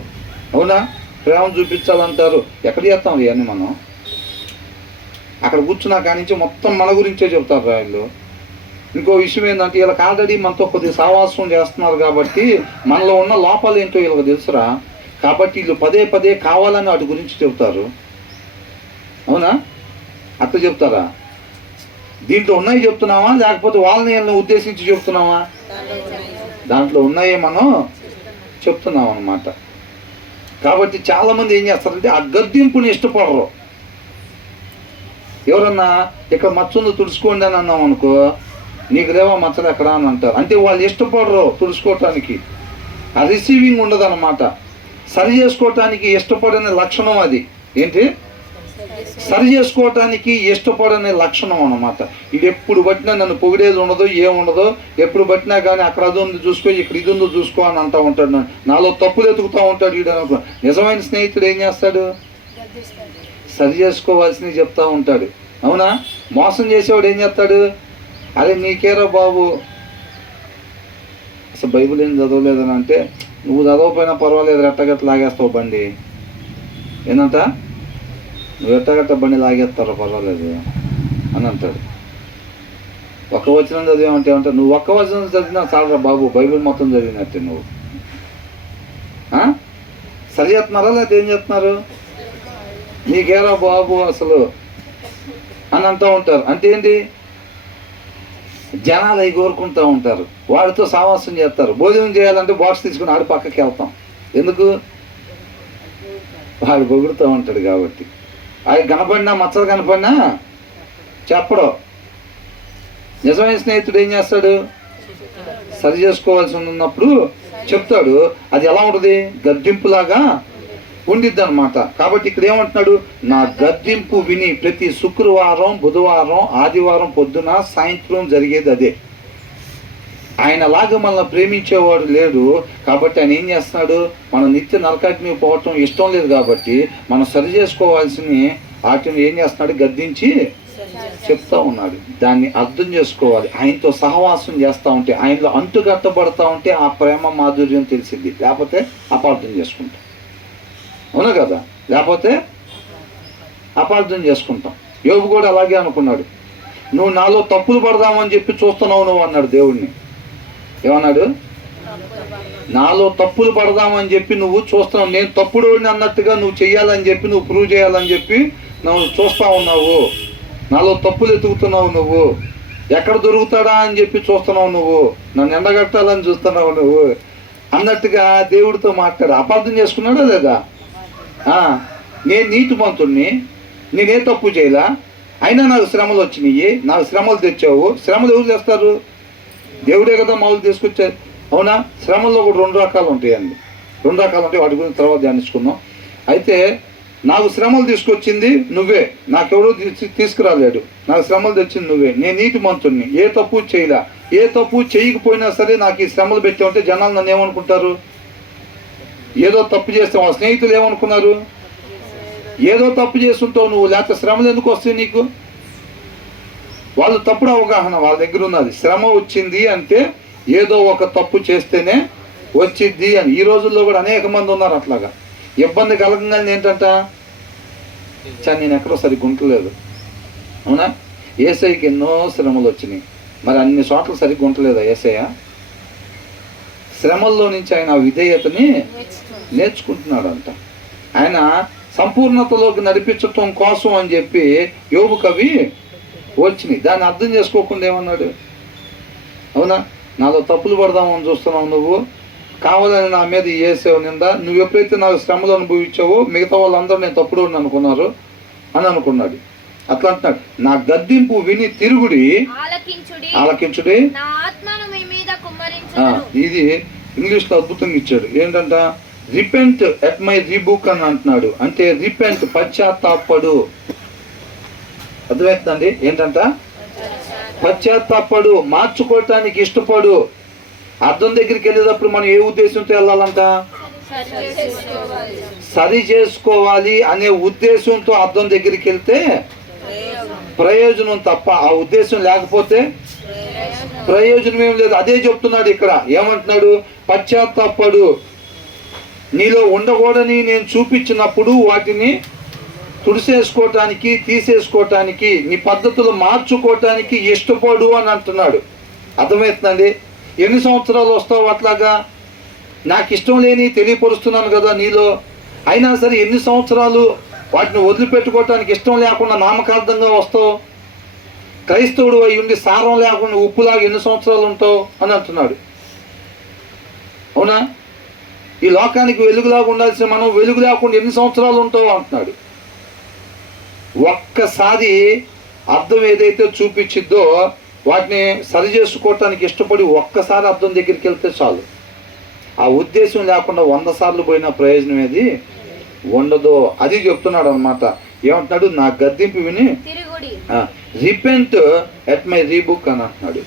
అవునా? ప్రేమ చూపించాలంటారు. ఎక్కడ చేస్తాం ఇవన్నీ మనం? అక్కడ కూర్చున్నా కానించి మొత్తం మన గురించే చెప్తారు రాయలు. ఇంకో విషయం ఏంటంటే, వీళ్ళకి ఆల్రెడీ మనతో కొద్దిగా సావాసం చేస్తున్నారు కాబట్టి మనలో ఉన్న లోపాలు ఏంటో వీళ్ళకి తెలుసురా. కాబట్టి వీళ్ళు పదే పదే కావాలని వాటి గురించి చెప్తారు. అవునా? అట్లా చెప్తారా? దీంట్లో ఉన్నాయి చెప్తున్నావా, లేకపోతే వాళ్ళని ఉద్దేశించి చెప్తున్నావా? దాంట్లో ఉన్నాయే మనం చెప్తున్నాం అన్నమాట. కాబట్టి చాలామంది ఏం చేస్తారంటే ఆ గద్దింపుని ఇష్టపడరు. ఎవరన్నా ఇక్కడ మచ్చుందో తుడుచుకోండి అని అన్నాం అనుకో, నీకు లేవా మచ్చలు ఎక్కడా అని అంటారు. అంటే వాళ్ళు ఇష్టపడరు తుడుచుకోవటానికి. ఆ రిసీవింగ్ ఉండదు అన్నమాట. సరి చేసుకోవటానికి ఇష్టపడని లక్షణం అది. ఏంటి? సరి చేసుకోవటానికి ఇష్టపడనే లక్షణం అన్నమాట. ఇది ఎప్పుడు పట్టినా నన్ను పొగిడేది ఉండదు, ఏముండదు. ఎప్పుడు పట్టినా కానీ అక్కడ అది ఉంది చూసుకో, ఇక్కడ ఇది ఉందో చూసుకో అని అంటూ ఉంటాడు. నాలో తప్పులు ఎతుకుతూ ఉంటాడు వీడు అనుకో. నిజమైన స్నేహితుడు ఏం చేస్తాడు? సరి చేసుకోవాల్సినవి చెప్తా ఉంటాడు. అవునా? మోసం చేసేవాడు ఏం చేస్తాడు? అరే నీకేరా బాబు, అసలు బైబిల్ ఏం చదవలేదని అంటే, నువ్వు చదవకపోయినా పర్వాలేదు, ఎట్టగట్ట లాగేస్తావు బండి. ఏంటంట? నువ్వు ఎట్టగట్ట బండి లాగేస్తారో పర్వాలేదు అని అంటాడు. ఒక్క వచనం చదివామంటే ఏమంటారు? నువ్వు ఒక్క వచనం చదివినా చాలరా బాబు, బైబిల్ మొత్తం చదివినట్టే నువ్వు. సరి చేస్తున్నారా లేకపోతే ఏం చేస్తున్నారు? నీకేరా బాబు అసలు అని అంటూ ఉంటారు. అంటే ఏంటి? జనాలు అవి కోరుకుంటూ ఉంటారు, వాడితో సావాసం చేస్తారు. భోజనం చేయాలంటే బాక్స్ తీసుకుని ఆడి పక్కకి వెళ్తాం. ఎందుకు? వాడు పొగుడుతూ ఉంటాడు కాబట్టి. అది కనపడినా మచ్చలు కనపడినా చెప్పడు. నిజమైన స్నేహితుడు ఏం చేస్తాడు? సరి చేసుకోవాల్సి ఉన్నప్పుడు చెప్తాడు. అది ఎలా ఉంటుంది? గద్దింపులాగా ఉండిద్ది అనమాట. కాబట్టి ఇక్కడ ఏమంటున్నాడు? నా గద్దింపు విని ప్రతి శుక్రవారం, బుధవారం, ఆదివారం పొద్దున సాయంత్రం జరిగేది అదే. ఆయనలాగా మనల్ని ప్రేమించేవాడు లేడు. కాబట్టి ఆయన ఏం చేస్తున్నాడు? మనం నిత్య నరకాగ్ని పోవటం ఇష్టం లేదు కాబట్టి మనం సరి చేసుకోవాల్సిన వాటిని ఏం చేస్తున్నాడు? గద్దించి చెప్తా ఉన్నాడు. దాన్ని అర్థం చేసుకోవాలి. ఆయనతో సహవాసం చేస్తూ ఉంటే, ఆయనలో అంటుకట్టబడతా ఉంటే ఆ ప్రేమ మాధుర్యం తెలిసింది. లేకపోతే అపార్థం చేసుకుంటాం. అవునా కదా? లేకపోతే అపార్థం చేసుకుంటాం. యోబు కూడా అలాగే అనుకున్నాడు. నువ్వు నాలో తప్పులు పడదామని చెప్పి చూస్తున్నావు నువ్వు అన్నాడు దేవుడిని. ఏమన్నాడు? నాలో తప్పులు పడదామని చెప్పి నువ్వు చూస్తున్నావు. నేను తప్పుడోడిని అన్నట్టుగా నువ్వు చెయ్యాలని చెప్పి, నువ్వు ప్రూవ్ చేయాలని చెప్పి నువ్వు చూస్తా ఉన్నావు. నాలో తప్పులు ఎతుకుతున్నావు నువ్వు. ఎక్కడ దొరుకుతాడా అని చెప్పి చూస్తున్నావు నువ్వు. నన్ను ఎండగట్టాలని చూస్తున్నావు నువ్వు అన్నట్టుగా దేవుడితో మాట్లాడు. అపార్థం చేసుకున్నాడా లేదా? నేను నీతిమంతుణ్ణి, నేనే తప్పు చేయలా, అయినా నాకు శ్రమలు వచ్చినాయి, నాకు శ్రమలు తెచ్చావు. శ్రమలు ఎవరు చేస్తారు? దేవుడే కదా మామూలు తీసుకొచ్చారు. అవునా? శ్రమల్లో కూడా 2 రకాలు ఉంటాయండి. 2 రకాలు ఉంటాయి. వాటి గురించి తర్వాత ధ్యానించుకుందాం. అయితే నాకు శ్రమలు తీసుకొచ్చింది నువ్వే, నాకెవడో తీసుకురాలేడు. నాకు శ్రమలు తెచ్చింది నువ్వే. నేను నీతిమంతుణ్ణి, ఏ తప్పు చేయలా. ఏ తప్పు చేయకపోయినా సరే నాకు ఈ శ్రమలు పెట్టామంటే జనాలు నన్ను ఏమనుకుంటారు? ఏదో తప్పు చేస్తే. మా స్నేహితులు ఏమనుకున్నారు? ఏదో తప్పు చేస్తుంటావు నువ్వు, లేకపోతే శ్రమలు ఎందుకు వస్తాయి నీకు? వాళ్ళు తప్పుడు అవగాహన వాళ్ళ దగ్గర ఉన్నది. శ్రమ వచ్చింది అంటే ఏదో ఒక తప్పు చేస్తేనే వచ్చిద్ది అని. ఈ రోజుల్లో కూడా అనేక మంది ఉన్నారు అట్లాగా. ఇబ్బంది కలగంగానే ఏంటంట? నేను ఎక్కడో సరిగ్గా ఉండలేదు. అవునా? ఏసైకి ఎన్నో శ్రమలు వచ్చినాయి. మరి అన్ని చోట్ల సరిగ్గా ఉండలేదా ఏసయ్య? శ్రమల్లో నుంచి ఆయన విధేయతని నేర్చుకుంటున్నాడంట. ఆయన సంపూర్ణతలోకి నడిపించటం కోసం అని చెప్పి యోబు కవి వచ్చినాయి. దాన్ని అర్థం చేసుకోకుండా ఏమన్నాడు? అవునా? నాలో తప్పులు పడదామని చూస్తున్నావు నువ్వు, కావాలని నా మీద వేసావు నిందా. నువ్వు ఎప్పుడైతే నాకు శ్రమలు అనుభవించావో మిగతా వాళ్ళందరూ నేను తప్పుడు అనుకున్నారు అని అనుకున్నాడు. అట్లా అంటున్నాడు. నా గద్దింపు విని తిరుగుడి, ఆలకించుడి. ఇది ఇంగ్లీష్లో అద్భుతంగా ఇచ్చాడు. ఏంటంట? రిపెంట్ ఎట్ మై రీబుక్ అని అంటున్నాడు. అంటే రిపెంట్, పశ్చాత్తాపడు. అర్థమవుతుందండి? ఏంటంట? పశ్చాత్తాపడు, మార్చుకోవటానికి ఇష్టపడు. అర్థం దగ్గరికి వెళ్ళేటప్పుడు మనం ఏ ఉద్దేశంతో వెళ్ళాలంట? సరి చేసుకోవాలి అనే ఉద్దేశంతో అర్థం దగ్గరికి వెళ్తే ప్రయోజనం తప్ప ఆ ఉద్దేశం లేకపోతే ప్రయోజనం ఏం లేదు. అదే చెప్తున్నాడు ఇక్కడ. ఏమంటున్నాడు? పశ్చాత్తాపడు. నీలో ఉండకూడని నేను చూపించినప్పుడు వాటిని తుడిసేసుకోవటానికి, తీసేసుకోవటానికి, నీ పద్ధతులు మార్చుకోవటానికి ఇష్టపడు అని అంటున్నాడు. అర్థమవుతుందండి? ఎన్ని సంవత్సరాలు వస్తావు అట్లాగా? నాకు ఇష్టం లేని తెలియపరుస్తున్నాను కదా నీలో. అయినా సరే ఎన్ని సంవత్సరాలు వాటిని వదిలిపెట్టుకోవటానికి ఇష్టం లేకుండా నామకార్థంగా వస్తావు? క్రైస్తవుడు అయి ఉండి సారం లేకుండా ఉప్పులాగా ఎన్ని సంవత్సరాలు ఉంటావు అని అంటున్నాడు. అవునా? ఈ లోకానికి వెలుగులాగా ఉండాల్సిన మనం వెలుగు లేకుండా ఎన్ని సంవత్సరాలు ఉంటావు అంటున్నాడు. ఒక్కసారి అర్థం ఏదైతే చూపించిద్దో వాటిని సరి చేసుకోవటానికి ఇష్టపడి ఒక్కసారి అర్థం దగ్గరికి వెళ్తే చాలు. ఆ ఉద్దేశం లేకుండా 100 సార్లు పోయిన ప్రయోజనం ఏది ఉండదో అది చెప్తున్నాడు అనమాట. ఏమంటున్నాడు? నా గద్దింపు విని రిపెంట్ ఎట్ మై రీబుక్ అని అంటున్నాడు.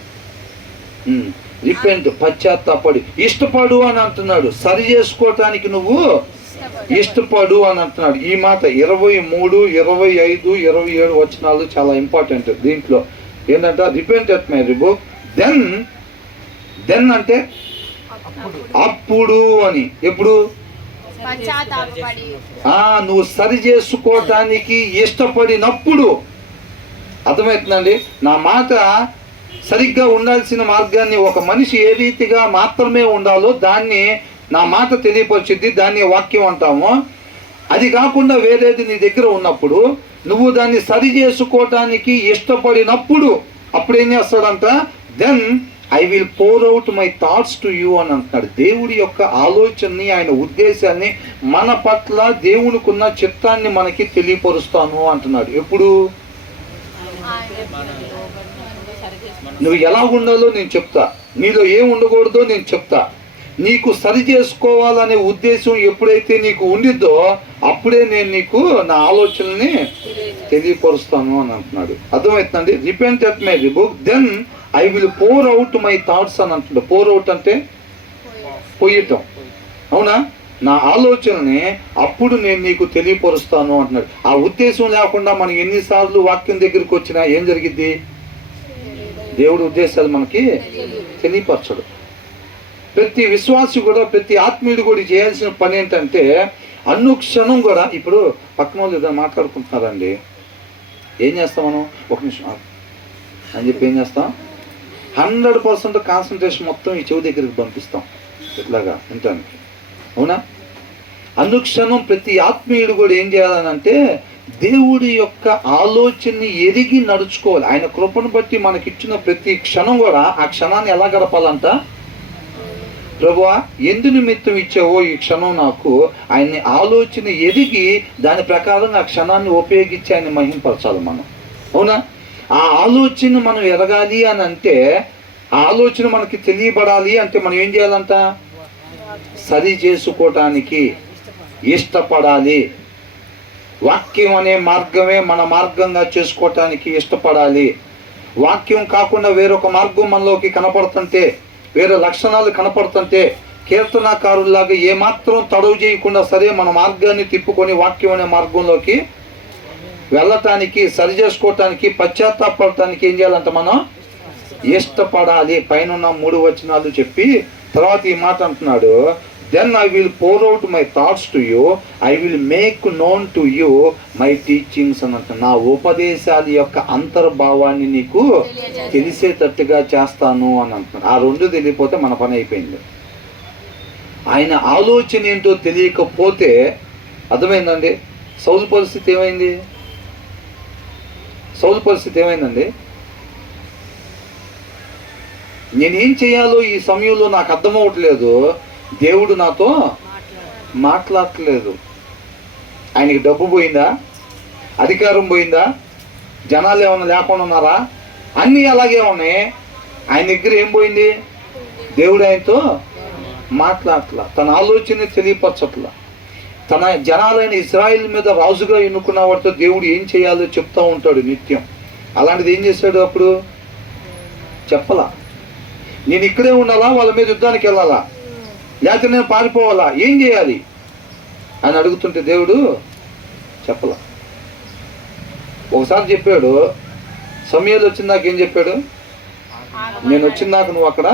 రిపెంట్, పశ్చాత్తాపడి, ఇష్టపడు అని అంటున్నాడు. సరి చేసుకోవటానికి నువ్వు ఇష్టపడు అని అంటున్నాడు. ఈ మాట 23, 25, 27 వచనాలు చాలా ఇంపార్టెంట్. దీంట్లో ఏంటంటే repent at my rebuke, then అంటే అప్పుడు అని. ఎప్పుడు? నువ్వు సరి చేసుకోవటానికి ఇష్టపడినప్పుడు. అర్థమవుతుందండి? నా మాట సరిగ్గా ఉండాల్సిన మార్గాన్ని ఒక మనిషి ఏ రీతిగా మాత్రమే ఉండాలో దాన్ని నా మాట తెలియపరిచిద్ది. దాన్ని వాక్యం అంటాము. అది కాకుండా వేరేది నీ దగ్గర ఉన్నప్పుడు నువ్వు దాన్ని సరి చేసుకోవటానికి ఇష్టపడినప్పుడు అప్పుడు ఏం చేస్తాడంట? Then I will pour out my thoughts to you అని అంటున్నాడు. దేవుడి యొక్క ఆలోచనని, ఆయన ఉద్దేశాన్ని, మన పట్ల దేవునికున్న చిత్తాన్ని మనకి తెలియపరుస్తాను అంటున్నాడు. ఎప్పుడు? నువ్వు ఎలా ఉండాలో నేను చెప్తా, నీలో ఏం ఉండకూడదో నేను చెప్తా. నీకు సరి చేసుకోవాలనే ఉద్దేశం ఎప్పుడైతే నీకు ఉండిద్దో అప్పుడే నేను నీకు నా ఆలోచనని తెలియపరుస్తాను అని అంటున్నాడు. అర్థమవుతుందండి? Repent at my rebuke then I will pour out my thoughts అని అంటున్నాడు. పోర్ అవుట్ అంటే పొయ్యటం, అవునా? నా ఆలోచనని అప్పుడు నేను నీకు తెలియపరుస్తాను అంటున్నాడు. ఆ ఉద్దేశం లేకుండా మనం ఎన్నిసార్లు వాక్యం దగ్గరికి వచ్చినా ఏం జరిగిద్ది? దేవుడి ఉద్దేశాలు మనకి తెలియపరచడు. ప్రతి విశ్వాసి కూడా, ప్రతి ఆత్మీయుడు కూడా చేయాల్సిన పని ఏంటంటే అనుక్షణం కూడా, ఇప్పుడు పక్కన వాళ్ళు ఏదైనా మాట్లాడుకుంటున్నారండి, ఏం చేస్తాం మనం? ఒక నిమిషం అని చెప్పి ఏం చేస్తాం? 100% కాన్సన్ట్రేషన్ మొత్తం ఈ చెవి దగ్గరికి పంపిస్తాం ఇట్లాగా వినటానికి, అవునా? అనుక్షణం ప్రతి ఆత్మీయుడు కూడా ఏం చేయాలని అంటే దేవుడి యొక్క ఆలోచనని ఎరిగి నడుచుకోవాలి. ఆయన కృపను బట్టి మనకిచ్చిన ప్రతి క్షణం కూడా ఆ క్షణాన్ని ఎలా గడపాలంట? ప్రభువా, ఎందు నిమిత్తం ఇచ్చావో ఈ క్షణం నాకు, ఆయన్ని ఆలోచన ఎదిగి దాని ప్రకారం ఆ క్షణాన్ని ఉపయోగించి ఆయన మహింపరచాలి మనం, అవునా? ఆ ఆలోచన మనం ఎరగాలి అని అంటే, ఆ ఆలోచన మనకి తెలియబడాలి అంటే మనం ఏం చేయాలంట? సరి చేసుకోవటానికి ఇష్టపడాలి. వాక్యం అనే మార్గమే మన మార్గంగా చేసుకోవటానికి ఇష్టపడాలి. వాక్యం కాకుండా వేరొక మార్గం మనలోకి కనపడుతుంటే, వేరే లక్షణాలు కనపడుతుంటే, కీర్తనాకారుల్లాగా ఏమాత్రం తడవు చేయకుండా సరే మన మార్గాన్ని తిప్పుకొని వాక్యం అనే మార్గంలోకి వెళ్ళటానికి, సరి చేసుకోవటానికి, పశ్చాత్తాపడటానికి ఏం చేయాలంట? మనం ఇష్టపడాలి. పైన 3 వచనాలు చెప్పి తర్వాత ఈ మాట అంటున్నాడు, then I will pour out my thoughts to you, I will make known to you my teachings అని అంటున్నాడు. నా ఉపదేశాల యొక్క అంతర్భావాన్ని నీకు తెలిసేటట్టుగా చేస్తాను అని అంటున్నాడు. ఆ 2 తెలియకపోతే మన పని అయిపోయింది. ఆయన ఆలోచన ఏంటో తెలియకపోతే, అర్థమైందండి? సౌలు పరిస్థితి ఏమైంది? సౌలు పరిస్థితి ఏమైందండి? నేనేం చేయాలో ఈ సమయంలో నాకు అర్థమవట్లేదు, దేవుడు నాతో మాట్లాడట్లేదు. ఆయనకి డబ్బు పోయిందా? అధికారం పోయిందా? జనాలు ఏమన్నా లేకుండా ఉన్నారా? అన్నీ అలాగే ఉన్నాయి. ఆయన దగ్గర ఏం పోయింది? దేవుడు ఆయనతో మాట్లాడట్లా, తన ఆలోచన తెలియపరచట్లా. తన జనాలైన ఇశ్రాయేల్ మీద రాజుగా ఎన్నుకున్న వాడితో దేవుడు ఏం చేయాలో చెప్తూ ఉంటాడు నిత్యం. అలాంటిది ఏం చేశాడు? అప్పుడు చెప్పలా. నేను ఇక్కడే ఉండాలా, వాళ్ళ మీద యుద్ధానికి వెళ్ళాలా, లేకపోతే నేను పారిపోవాలా, ఏం చేయాలి అని అడుగుతుంటే దేవుడు చెప్పలా. ఒకసారి చెప్పాడు, సమయాలు వచ్చిందాక ఏం చెప్పాడు? నేను వచ్చిందాక నువ్వు అక్కడ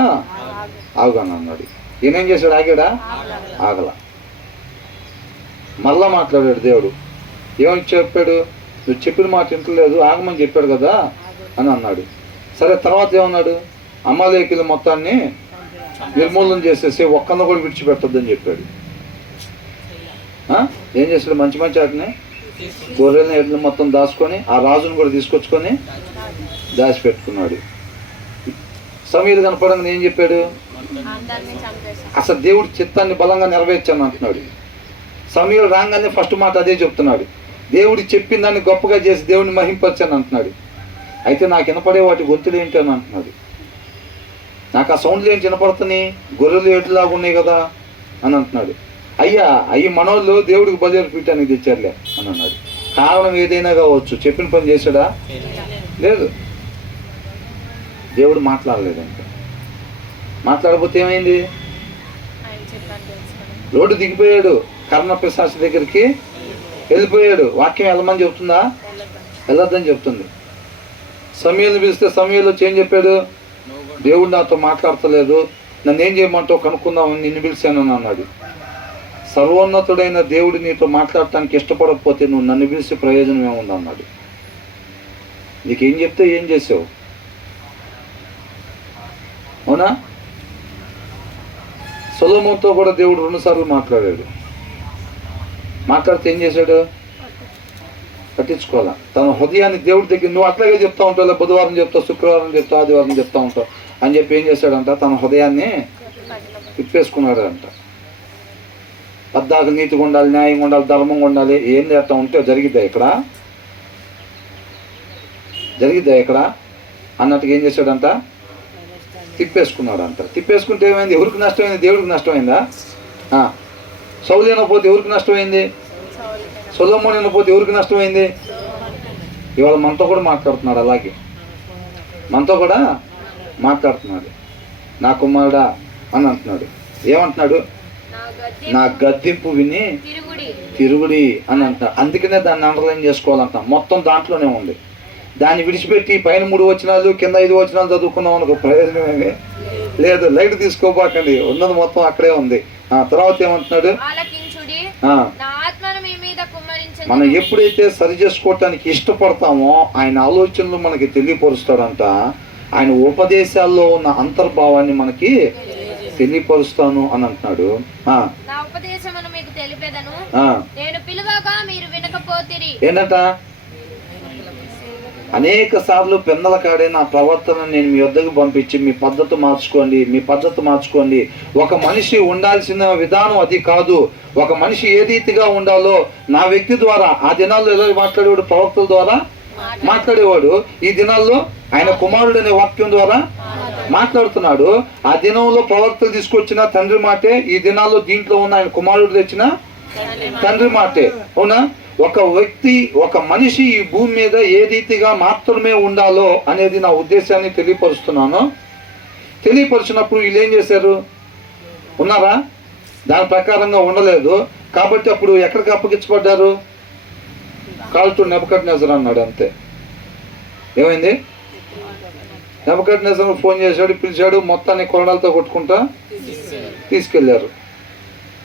ఆగుగాను అన్నాడు. ఈయనేం చేశాడు? ఆగాడా? ఆగల. మళ్ళా మాట్లాడాడు దేవుడు. ఏమని చెప్పాడు? నువ్వు చెప్పిన మాట వింటలేదు, ఆగమని చెప్పాడు కదా అని అన్నాడు. సరే, తర్వాత ఏమన్నాడు? అమాలేకీయుల మొత్తాన్ని నిర్మూలన చేసేసి ఒక్కను కూడా విడిచిపెట్టొద్దని చెప్పాడు. ఏం చేశాడు? మంచి మంచి వాటిని, గొర్రెలను, ఎడ్లను మొత్తం దాచుకొని ఆ రాజును కూడా తీసుకొచ్చుకొని దాచిపెట్టుకున్నాడు. సమీలు కనపడంగా ఏం చెప్పాడు? అసలు దేవుడి చిత్తాన్ని బలంగా నెరవేర్చాను అంటున్నాడు. సమీలు రాగానే ఫస్ట్ మాట అదే చెప్తున్నాడు. దేవుడు చెప్పిన దాన్ని గొప్పగా చేసి దేవుడిని మహింపరచాను అంటున్నాడు. అయితే నాకు వినపడే వాటి గొంతులు ఏంటి అని అంటున్నాడు. నాకు ఆ సౌండ్లు ఏంటి వినపడుతున్నాయి? గొర్రెలు ఎడ్లాగా ఉన్నాయి కదా అని అంటున్నాడు. అయ్యా, అయ్యి మనోళ్ళు దేవుడికి బలి పీఠానికి తెచ్చారులే అని అన్నాడు. కారణం ఏదైనా కావచ్చు, చెప్పిన పని చేశాడా? లేదు. దేవుడు మాట్లాడలేదు. అంటే మాట్లాడకపోతే ఏమైంది? రోడ్డు దిగిపోయాడు, కర్ణ పిశాచి దగ్గరికి వెళ్ళిపోయాడు. వాక్యం వెళ్ళమని చెప్తుందా? వెళ్ళొద్దని చెప్తుంది. సమయాలు పిలిస్తే సమయాలు వచ్చి ఏం చెప్పాడు? దేవుడు నాతో మాట్లాడతలేదు, నన్ను ఏం చేయమంటావు కనుక్కుందామని నిన్ను పిలిచాను అన్నాడు. సర్వోన్నతుడైన దేవుడు నీతో మాట్లాడటానికి ఇష్టపడకపోతే నువ్వు నన్ను పిలిచి ప్రయోజనం ఏముంది అన్నాడు. నీకేం చెప్తే ఏం చేసావు? అవునా? సొలొమోనుతో కూడా దేవుడు 2 సార్లు మాట్లాడాడు. మాట్లాడితే ఏం చేశాడు? పట్టించుకోవాలా. తన హృదయాన్ని దేవుడి దగ్గర, నువ్వు అట్లాగే చెప్తా ఉంటావు, బుధవారం చెప్తావు, శుక్రవారం చెప్తావు, ఆదివారం చెప్తా ఉంటావు, అని చెప్పి ఏం చేశాడంట, తన హృదయాన్ని తిప్పేసుకున్నాడంట. పద్దాకు నీతిగా ఉండాలి, న్యాయంగా ఉండాలి, ధర్మంగా ఉండాలి, ఏం చేస్తా ఉంటే జరిగిద్దా ఇక్కడ అన్నట్టుగా ఏం చేశాడంట, తిప్పేసుకున్నాడంట. తిప్పేసుకుంటే ఏమైంది? ఎవరికి నష్టమైంది? దేవుడికి నష్టమైందా? సౌలు అయినపోతే ఎవరికి నష్టమైంది? సొలొమోను అయినపోతే ఎవరికి నష్టమైంది? ఇవాళ మనతో కూడా మాట్లాడుతున్నాడు, అలాగే మనతో కూడా మాట్లాడుతున్నాడు. నా కుమారుడా అని అంటున్నాడు. ఏమంటున్నాడు? నా గద్దింపు విని తిరుగుడి అని అంటున్నాడు. అందుకనే దాన్ని అండర్లైన్ చేసుకోవాలంట. మొత్తం దాంట్లోనే ఉంది. దాన్ని విడిచిపెట్టి పైన 3 వచనాలు కింద 5 వచనాలు చదువుకున్నాం అనుకో, ప్రయోజనమేమి లేదు. లైట్ తీసుకోబాకండి, ఉన్నది మొత్తం అక్కడే ఉంది. తర్వాత ఏమంటున్నాడు? మనం ఎప్పుడైతే సరి చేసుకోవటానికి ఇష్టపడతామో ఆయన ఆలోచనలు మనకి తెలియపరుస్తాడంట. ఆయన ఉపదేశాల్లో ఉన్న అంతర్భావాన్ని మనకి తెలియపరుస్తాను అని అంటున్నాడు. ఏంటంట? అనేక సార్లు పెద్దల కాడే నా ప్రవర్తన నేను మీ వద్దకు పంపించి మీ పద్ధతి మార్చుకోండి. ఒక మనిషి ఉండాల్సిన విధానం అది కాదు. ఒక మనిషి ఏ రీతిగా ఉండాలో నా వ్యక్తి ద్వారా, ఆ దినాల్లో ఎలా మాట్లాడేవాడు? ప్రవక్తల ద్వారా మాట్లాడేవాడు. ఈ దినాల్లో ఆయన కుమారుడు అనే వాక్యం ద్వారా మాట్లాడుతున్నాడు. ఆ దినంలో ప్రవక్తలు తీసుకొచ్చిన తండ్రి మాటే, ఈ దినాల్లో దీంట్లో ఉన్న ఆయన కుమారుడు తెచ్చిన తండ్రి మాటే. అవునా? ఒక వ్యక్తి, ఒక మనిషి ఈ భూమి మీద ఏ రీతిగా మాత్రమే ఉండాలో అనేది నా ఉద్దేశాన్ని తెలియపరుస్తున్నాను. తెలియపరిచినప్పుడు వీళ్ళు ఏం చేశారు? ఉన్నారా? దాని ప్రకారంగా ఉండలేదు. కాబట్టి అప్పుడు ఎక్కడికి అప్పగించబడ్డారు? కాల్తో నెబుకద్నెజర్ అన్నాడు. అంతే. ఏమైంది? నెబుకద్నెజర్ ఫోన్ చేశాడు, పిలిచాడు, మొత్తాన్ని కొరడాలతో కొట్టుకుంటా తీసుకెళ్లారు.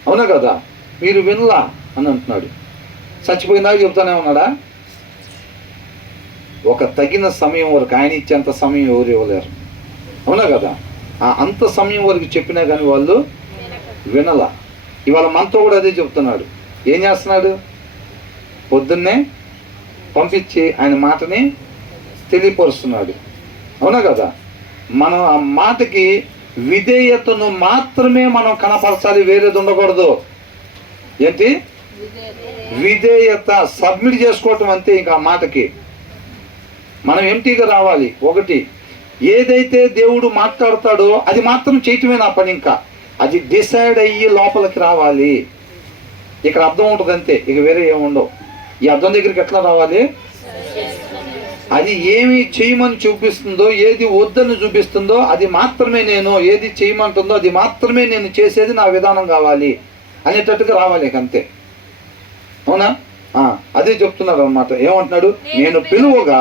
అవునా కదా? మీరు వినలా అని అంటున్నాడు. చచ్చిపోయిందాక చెప్తానే ఉన్నాడా? ఒక తగిన సమయం వరకు, ఆయన ఇచ్చేంత సమయం ఎవరు ఇవ్వలేరు. అవునా కదా? అంత సమయం వరకు చెప్పినా కానీ వాళ్ళు వినలా. ఇవాళ మనతో కూడా అదే చెప్తున్నాడు. ఏం చేస్తున్నాడు? పొద్దున్నే పంపించి ఆయన మాటని తెలియపరుస్తున్నాడు. అవునా కదా? మనం ఆ మాటకి విధేయతను మాత్రమే మనం కనపరచాలి, వేరేది ఉండకూడదు. ఏంటి? విధేయత, సబ్మిట్ చేసుకోవటం, అంతే. ఇంకా ఆ మాటకి మనం ఎంటీగా రావాలి. ఒకటి, ఏదైతే దేవుడు మాట్లాడతాడో అది మాత్రం చేయటమే నా పని. ఇంకా అది డిసైడ్ అయ్యి లోపలికి రావాలి. ఇక్కడ అర్థం ఉంటుంది అంతే, ఇక వేరే ఏముండవు. ఈ అర్థం దగ్గరికి ఎట్లా రావాలి? అది ఏమి చేయమని చూపిస్తుందో, ఏది వద్దని చూపిస్తుందో అది మాత్రమే నేను, ఏది చేయమంటుందో అది మాత్రమే నేను చేసేది, నా విధానం కావాలి అనేటట్టుగా రావాలి. ఇక అంతే. అవునా? అదే చెప్తున్నారు అన్నమాట. ఏమంటున్నాడు? నేను పిలువగా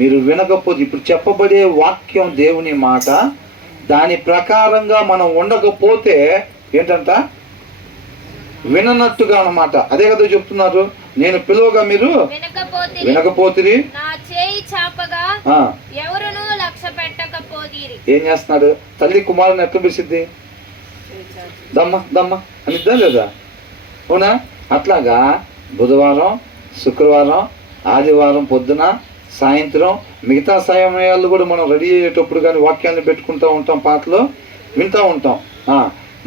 మీరు వినకపోతే, ఇప్పుడు చెప్పబడే వాక్యం దేవుని మాట, దాని ప్రకారంగా మనం ఉండకపోతే ఏంటంట? విననట్టుగా అన్నమాట. అదే కదా చెప్తున్నారు. నేను పిలువగా మీరు వినకపోతిరి, ఏం చేస్తున్నాడు? తల్లి కుమారుని ఎట్లా పిలిచిద్ది? దమ్మ అనిద్దా లేదా? అవునా? అట్లాగా బుధవారం, శుక్రవారం, ఆదివారం పొద్దున, సాయంత్రం, మిగతా సమయాల్లో కూడా మనం రెడీ అయ్యేటప్పుడు కానీ వాక్యాన్ని పెట్టుకుంటూ ఉంటాం, పాటలు వింటూ ఉంటాం.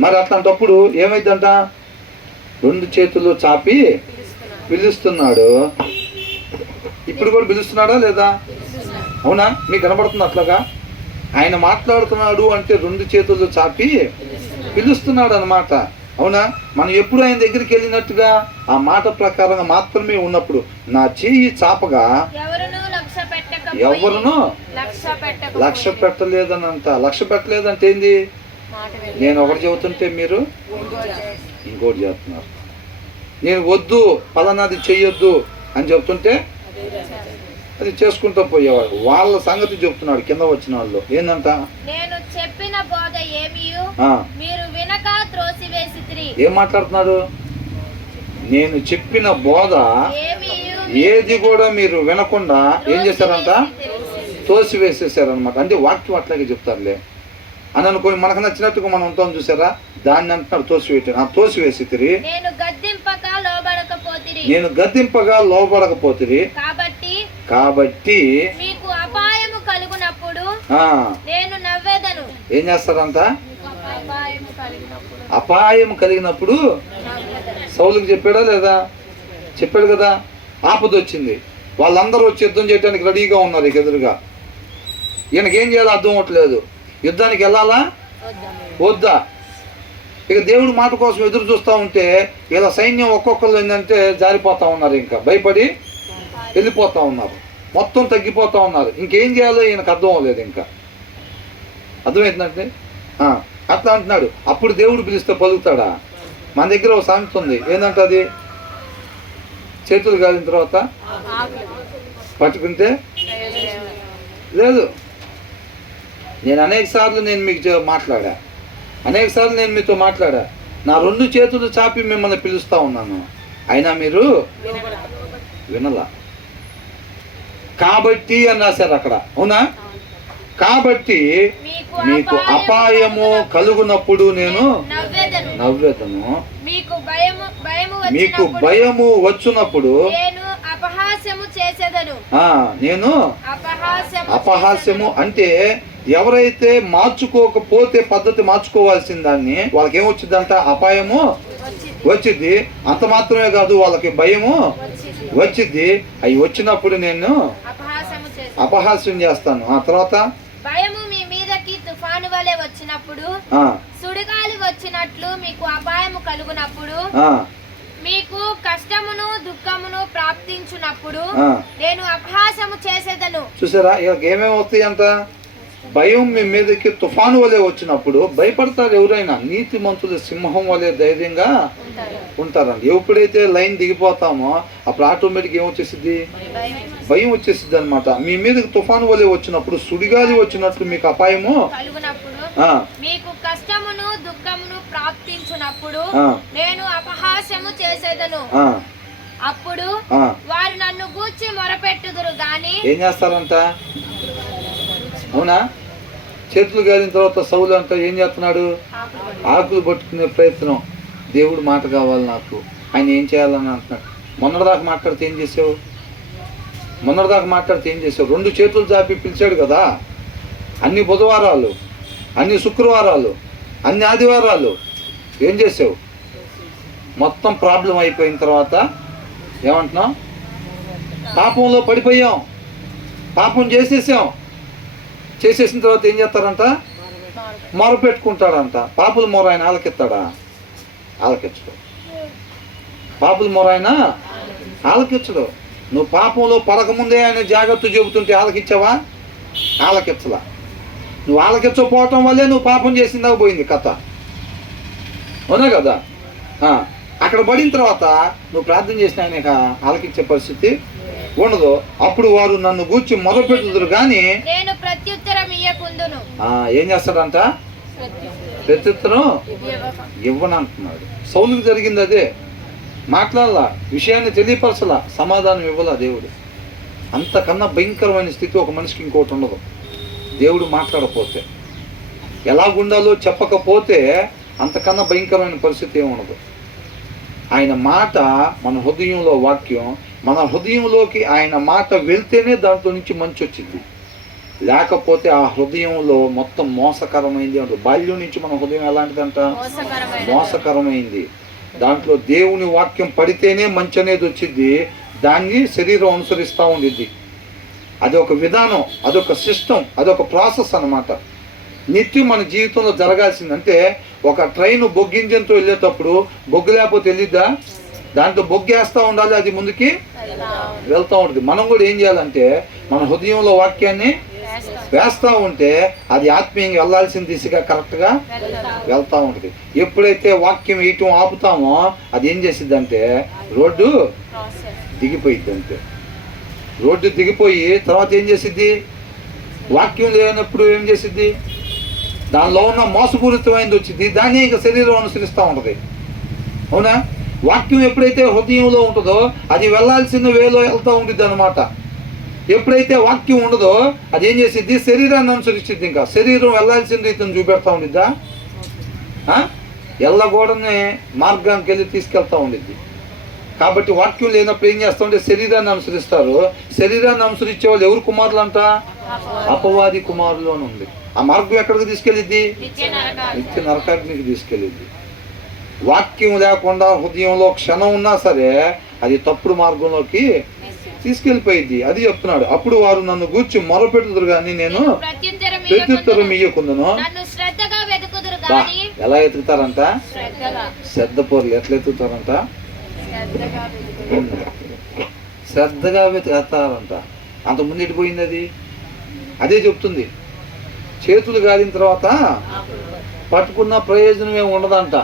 మరి అట్లాంటప్పుడు ఏమైందంట? 2 చేతులు చాపి పిలుస్తున్నాడు. ఇప్పుడు కూడా పిలుస్తున్నాడా లేదా? అవునా? మీకు కనబడుతుంది అట్లాగా? ఆయన మాట్లాడుతున్నాడు అంటే 2 చేతులు చాపి పిలుస్తున్నాడు అన్నమాట. అవునా? మనం ఎప్పుడు ఆయన దగ్గరికి వెళ్ళినట్టుగా ఆ మాట ప్రకారంగా మాత్రమే ఉన్నప్పుడు, నా చెయ్యి చాపగా ఎవరును లక్ష్య పెట్టలేదనంట. లక్ష్య పెట్టలేదంటే ఏంది? నేను ఒకటి చెబుతుంటే మీరు ఇంకోటి చెప్తున్నారు. నేను వద్దు, పలానాది చెయ్యొద్దు అని చెప్తుంటే అది చేసుకుంటూ పోయేవాడు. వాళ్ళ సంగతి చెప్తున్నాడు కింద వచ్చిన వాళ్ళు. ఏందంట? నేను చెప్పిన బోధ ఏమియు మీరు వినక త్రోసివేసితిరి. ఏం మాట్లాడుతున్నాడు? నేను చెప్పిన బోధ ఏది కూడా మీరు వినకుండా ఏం చేశారంట? తోసివేసేసారనమాట. అంటే వాక్యం అట్లాగే చెప్తారులే అని అనుకోని మనకు నచ్చినట్టుగా మనం ఉంటాం. చూసారా? దాన్ని అంటున్నాడు తోసివేసితిరి. నేను గద్దింపగా లోబడకపోతిరి కాబట్టి మీకు అపాయము నేను నవ్వేదను. ఏం చేస్తారంట? అపాయము కలిగినప్పుడు అపాయం కలిగినప్పుడు నవ్వేదను. సౌలుకి చెప్పాడా లేదా? చెప్పాడు కదా. ఆపద వచ్చింది, వాళ్ళందరూ వచ్చి యుద్ధం చేయడానికి రెడీగా ఉన్నారు ఇక ఎదురుగా. ఈయనకేం చేయాలో అర్థం అవ్వట్లేదు. యుద్ధానికి వెళ్ళాలా వద్దా? ఇక దేవుడి మాట కోసం ఎదురు చూస్తూ ఉంటే ఇలా సైన్యం ఒక్కొక్కరు ఏంటంటే జారిపోతూ ఉన్నారు, ఇంకా భయపడి వెళ్ళిపోతూ ఉన్నారు, మొత్తం తగ్గిపోతూ ఉన్నారు. ఇంకేం చేయాలో ఈయనకు అర్థం అవ్వలేదు. ఇంకా అర్థమవుతుందంటే అట్లా అంటున్నాడు. అప్పుడు దేవుడు పిలిస్తే పలుకుతాడా? మన దగ్గర ఒక సామెత ఉంది, ఏంటంటే అది చేతులు కాలిన తర్వాత పట్టుకుంటే లేదు. నేను అనేక సార్లు మీకు మాట్లాడా, అనేక సార్లు నేను మీతో మాట్లాడా. నా 2 చేతులు చాపి మిమ్మల్ని పిలుస్తూ ఉన్నాను, అయినా మీరు వినలా. కాబట్టి అని రాశారు అక్కడ, అవునా? కాబట్టి మీకు అపాయము కలుగునప్పుడు నేను నవ్వేదను, మీకు భయము వచ్చినప్పుడు నేను అపహాస్యము. అంటే ఎవరైతే మార్చుకోకపోతే పద్ధతి మార్చుకోవాల్సిన దాన్ని వాళ్ళకి ఏమొచ్చిందంట? అపాయము వచ్చింది. అంత మాత్రమే కాదు, వాళ్ళకి భయము వచ్చింది. అవి వచ్చినప్పుడు నేను అపహాస్యం చేస్తాను. ఆ తర్వాత భయము మీ మీదకి తుఫాను వలె వచ్చినప్పుడు, సుడిగాలి వచ్చినట్లు మీకు అపాయము కలుగునప్పుడు, మీకు కష్టమును దుఃఖమును ప్రాప్తించునప్పుడు నేను అపహాసము చేసేదను. చూసారా ఏమేమి వస్తాయి అంట? భయం మీ మీదకి తుఫాను వలె వచ్చినప్పుడు భయపడతారు ఎవరైనా. నీతి మంతులు సింహం వలె ధైర్యంగా ఉంటారండి. ఎప్పుడైతే లైన్ దిగిపోతామో అప్పుడు ఆటోమేటిక్ ఏమొచ్చేసిద్ది? భయం వచ్చేసిద్ది అనమాట. మీ మీదకి తుఫాను వలె వచ్చినప్పుడు, సుడిగాలి వచ్చినట్లు మీకు అపాయము కలుగునప్పుడు, మీకు కష్టమును దుఃఖమును ప్రాప్తించునప్పుడు నేను అపహాస్యము చేసేదను. అప్పుడు వారు నన్ను గూర్చి మొరపెట్టుదురు గాని ఏం చేస్తారంట? అవునా? చేతులు గాలిన తర్వాత సౌలు అంట ఏం చేస్తున్నాడు? ఆకులు పట్టుకునే ప్రయత్నం. దేవుడు మాట కావాలి నాకు, ఆయన ఏం చేయాలని అంటున్నాడు. మొన్నటిదాకా మాట్లాడితే ఏం చేసావు? 2 చేతులు చాపి పిలిచాడు కదా. అన్ని బుధవారాలు, అన్ని శుక్రవారాలు, అన్ని ఆదివారాలు ఏం చేసావు? మొత్తం ప్రాబ్లం అయిపోయిన తర్వాత ఏమంటున్నాం? పాపంలో పడిపోయాం, పాపం చేసేసిన తర్వాత ఏం చేస్తారంట? మొర పెట్టుకుంటాడంట. పాపుల మొర ఆయన ఆలకెత్తాడా? ఆలకెచ్చడు. పాపుల మొర ఆయన ఆలకెచ్చడు. నువ్వు పాపంలో పడకముందే ఆయన జాగ్రత్త చెబుతుంటే ఆలకిచ్చావా? ఆలకెచ్చలా. నువ్వు ఆలకెచ్చకపోవటం వల్లే నువ్వు పాపం చేసిందాక పోయింది కథ, అవునా కదా? అక్కడ పడిన తర్వాత నువ్వు ప్రార్థన చేసిన ఆయన ఆలకిచ్చే పరిస్థితి ఉండదు. అప్పుడు వారు నన్ను గూర్చి మొదలుపెట్టుదురు కానీ నేను ప్రత్యుత్తరం ఇయ్యకుందును. ఏం చేస్తాడంట? ప్రత్యుత్తరం ఇవ్వనంటున్నాడు. సౌలుకు జరిగింది అదే. మాట్లాడాల, విషయాన్ని తెలియపరచలా, సమాధానం ఇవ్వాల దేవుడు. అంతకన్నా భయంకరమైన స్థితి ఒక మనిషికి ఇంకోటి ఉండదు. దేవుడు మాట్లాడకపోతే, ఎలాగుండాలో చెప్పకపోతే అంతకన్నా భయంకరమైన పరిస్థితి ఏమి ఉండదు. ఆయన మాట మన హృదయంలో, వాక్యం మన హృదయంలోకి ఆయన మాట వెళ్తేనే దాంట్లో నుంచి మంచి వచ్చింది. లేకపోతే ఆ హృదయంలో మొత్తం మోసకరమైంది అంటారు. బాల్యం నుంచి మన హృదయం ఎలాంటిదంట? మోసకరమైంది. దాంట్లో దేవుని వాక్యం పడితేనే మంచి అనేది వచ్చింది. దాన్ని శరీరం అనుసరిస్తూ ఉండిద్ది. అదొక విధానం, అదొక సిస్టమ్, అదొక ప్రాసెస్ అన్నమాట. నిత్యం మన జీవితంలో జరగాల్సిందంటే ఒక ట్రైన్ బొగ్గు ఇంజన్తో వెళ్ళేటప్పుడు బొగ్గు లేకపోతే వెళ్ళిద్దా? దాంట్లో బొగ్గు వేస్తూ ఉండాలి, అది ముందుకి వెళ్తూ ఉంటుంది. మనం కూడా ఏం చేయాలంటే మన హృదయంలో వాక్యాన్ని వేస్తూ ఉంటే అది ఆత్మీయంగా వెళ్ళాల్సిన దిశగా కరెక్ట్గా వెళ్తూ ఉంటుంది. ఎప్పుడైతే వాక్యం వేయటం ఆపుతామో అది ఏం చేసిద్దంటే రోడ్డు దిగిపోయిద్ది. అంతే, రోడ్డు దిగిపోయి తర్వాత ఏం చేసిద్ది? వాక్యం లేనప్పుడు ఏం చేసిద్ది? దానిలో ఉన్న మోసపూరితమైనది వచ్చింది, దాన్ని ఇక శరీరం అనుసరిస్తూ ఉంటుంది. అవునా? వాక్యం ఎప్పుడైతే హృదయంలో ఉంటుందో అది వెళ్ళాల్సిన వేలో వెళ్తూ ఉంటుంది అనమాట. ఎప్పుడైతే వాక్యం ఉండదో అది ఏం చేసిద్ది? శరీరాన్ని అనుసరిస్తుంది. ఇంకా శరీరం వెళ్ళాల్సిన రీతిని చూపెడతా ఉండిద్దా? ఎల్లగూడనే మార్గానికి వెళ్ళి తీసుకెళ్తూ ఉండిద్ది. కాబట్టి వాక్యం లేనప్పుడు ఏం చేస్తూ ఉంటే శరీరాన్ని అనుసరిస్తారు. శరీరాన్ని అనుసరించే వాళ్ళు ఎవరు కుమారులు అంట? అపవాది కుమారులు అని ఉంది. ఆ మార్గం ఎక్కడికి తీసుకెళ్ళిద్ది? నిత్య నరకాగ్ని. నిత్య నరకాగ్నికి తీసుకెళ్ళిద్ది. వాక్యం లేకుండా హృదయంలో క్షణం ఉన్నా సరే అది తప్పుడు మార్గంలోకి తీసుకెళ్ళిపోయింది. అది చెప్తున్నాడు. అప్పుడు వారు నన్ను గూర్చి మొరపెట్టుదురు గాని నేను ప్రత్యుత్తరం ఇయ్యకుందును. నన్ను శ్రద్ధగా వెతుకుదురు బా, గాని ఎలా ఎతుకుతారంట? శ్రద్ధగా శ్రద్ధ పోర్లు ఎట్లా ఎత్తుతారంట? శ్రద్ధగా వెతుకుదురు. శ్రద్ధగా వెతుకుతారంట. అంత ముందు పోయింది అది. అదే చెప్తుంది. చేతులు గాలిన తర్వాత పట్టుకున్న ప్రయోజనం ఏమి ఉండదంట.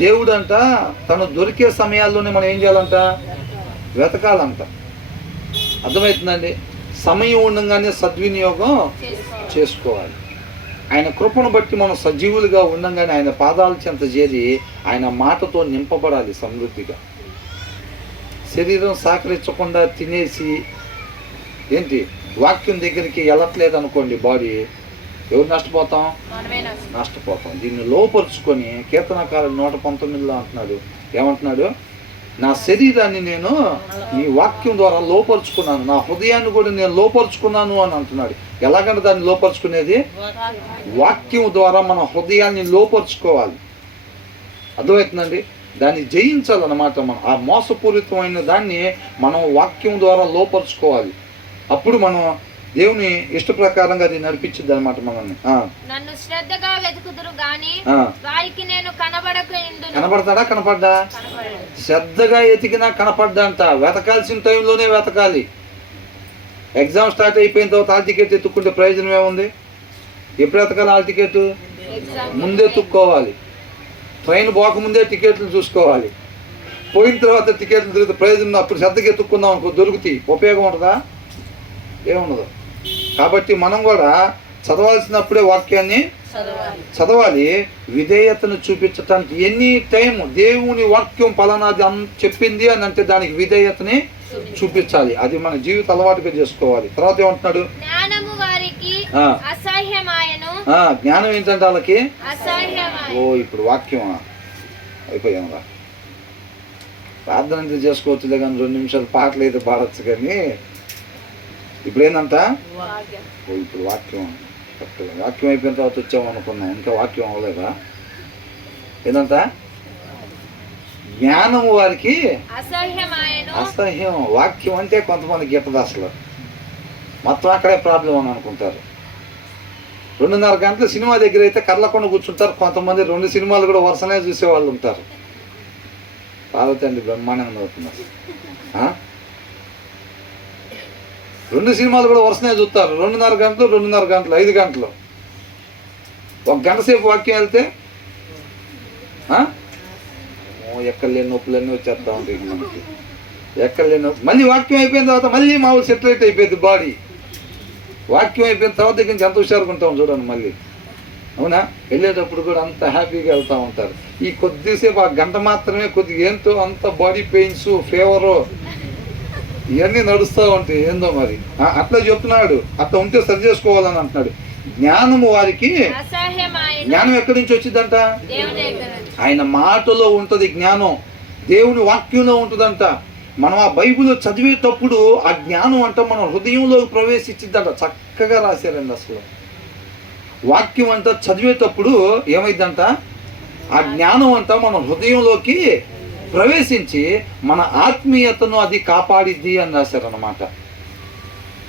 దేవుడు అంట తను దొరికే సమయాల్లోనే మనం ఏం చేయాలంట? వెతకాలంట. అర్థమవుతుందండి? సమయం ఉండగానే సద్వినియోగం చేసుకోవాలి. ఆయన కృపను బట్టి మనం సజీవులుగా ఉండగానే ఆయన పాదాల చెంత చేరి ఆయన మాటతో నింపబడాలి సమృద్ధిగా. శరీరం సహకరించకుండా తినేసి ఏంటి వాక్యం దగ్గరికి వెళ్ళట్లేదు అనుకోండి, బాడీ ఎవరు నష్టపోతాం? మనమే నష్టపోతాం. దీన్ని లోపరుచుకొని కీర్తనకారుడు 119లో అంటున్నాడు, ఏమంటున్నాడు? నా శరీరాన్ని నేను నీ వాక్యం ద్వారా లోపరుచుకున్నాను, నా హృదయాన్ని కూడా నేను లోపరుచుకున్నాను అని అంటున్నాడు. ఎలాగంటే దాన్ని లోపరుచుకునేది? వాక్యం ద్వారా మన హృదయాన్ని లోపరుచుకోవాలి. అర్థమవుతుందండి? దాన్ని జయించాలన్నమాట. మనం ఆ మోసపూరితమైన దాన్ని మనం వాక్యం ద్వారా లోపరుచుకోవాలి. అప్పుడు మనం దేవుని ఇష్ట ప్రకారంగా అది నడిపించింది అనమాట మనల్ని. నన్ను శ్రద్ధగా వెతుకుదురు గాని వారికి నేను కనపడతాడా? కనపడ్డా? శ్రద్ధగా ఎతికినా కనపడ్డా అంట. వెతకాల్సిన టైంలోనే వెతకాలి. ఎగ్జామ్ స్టార్ట్ అయిపోయిన తర్వాత హాల్ టికెట్ ఎత్తుక్కుంటే ప్రయోజనం ఏముంది? ఎప్పుడు ఎతకాలి హాల్ టికెట్? ముందే ఎత్తుక్కోవాలి. ట్రైన్ పోకముందే టికెట్లు చూసుకోవాలి. పోయిన తర్వాత టికెట్లు తిరిగితే ప్రయోజనం. అప్పుడు శ్రద్ధగా ఎత్తుక్కుందాం అనుకో, దొరుకుతాయి. ఉపయోగం ఉంటుందా? ఏముండదు. కాబట్టి మనం కూడా చదవాల్సినప్పుడే వాక్యాన్ని చదవాలి. విధేయతను చూపించటానికి ఎనీ టైం దేవుని వాక్యం పలానాది చెప్పింది అని అంటే దానికి విధేయతని చూపించాలి. అది మన జీవిత అలవాటుగా చేసుకోవాలి. తర్వాత ఏమంటున్నాడు? జ్ఞానం ఏంటంటే వాళ్ళకి ఇప్పుడు వాక్యం అయిపోయాముగా. ప్రార్థన చేసుకోవచ్చులే కానీ 2 నిమిషాలు పాటలు అయితే పాడచ్చు. కానీ ఇప్పుడు ఏంటంట? ఇప్పుడు వాక్యం వాక్యం అయిపోయిన తర్వాత వచ్చాము అనుకున్నాం, ఇంకా వాక్యం అవ్వలేదా? ఏంటంట? జ్ఞానము వారికి అసహ్యం. వాక్యం అంటే కొంతమంది గిట్టదు అసలు. మొత్తం అక్కడే ప్రాబ్లం అని అనుకుంటారు. 2:30 గంటల సినిమా దగ్గర అయితే కర్లకుండా కూర్చుంటారు. కొంతమంది 2 సినిమాలు కూడా వరుసనే చూసేవాళ్ళు ఉంటారు. పార్వతండి బ్రహ్మాండంగా అవుతున్నారు. 2 సినిమాలు కూడా వరుసనే చూస్తారు. 2:30 గంటలు, 2:30 గంటలు, 5 గంటలు. 1 గంట సేపు వాక్యం వెళ్తే ఎక్కడలేని నొప్పులన్నీ వచ్చేస్తా ఉంటాయి మనకి. ఎక్కడలేని నొప్పి. మళ్ళీ వాక్యం అయిపోయిన తర్వాత మళ్ళీ మామూలు సెటిలైట్ అయిపోయింది బాడీ. వాక్యం అయిపోయిన తర్వాత దగ్గర నుంచి ఎంత హుషారుగా ఉంటాం చూడండి మళ్ళీ. అవునా? వెళ్ళేటప్పుడు కూడా అంత హ్యాపీగా వెళ్తూ ఉంటారు. ఈ కొద్దిసేపు ఆ గంట మాత్రమే కొద్దిగా ఏంటో అంత బాడీ పెయిన్స్, ఫీవరు ఇవన్నీ నడుస్తూ ఉంటాయి. ఏందో మరి అట్లా చెప్తున్నాడు. అట్లా ఉంటే సరి చేసుకోవాలని అంటున్నాడు. జ్ఞానము వారికి జ్ఞానం ఎక్కడి నుంచి వచ్చిందంట? ఆయన మాటలో ఉంటుంది జ్ఞానం. దేవుని వాక్యంలో ఉంటుందంట. మనం ఆ బైబిల్ చదివేటప్పుడు ఆ జ్ఞానం అంట మన హృదయంలో ప్రవేశించిందంట. చక్కగా రాశారండి. అసలు వాక్యం అంట చదివేటప్పుడు ఏమైందంట? ఆ జ్ఞానం అంట మన హృదయంలోకి ప్రవేశించి మన ఆత్మీయతను అది కాపాడిద్ది అని రాశారన్నమాట.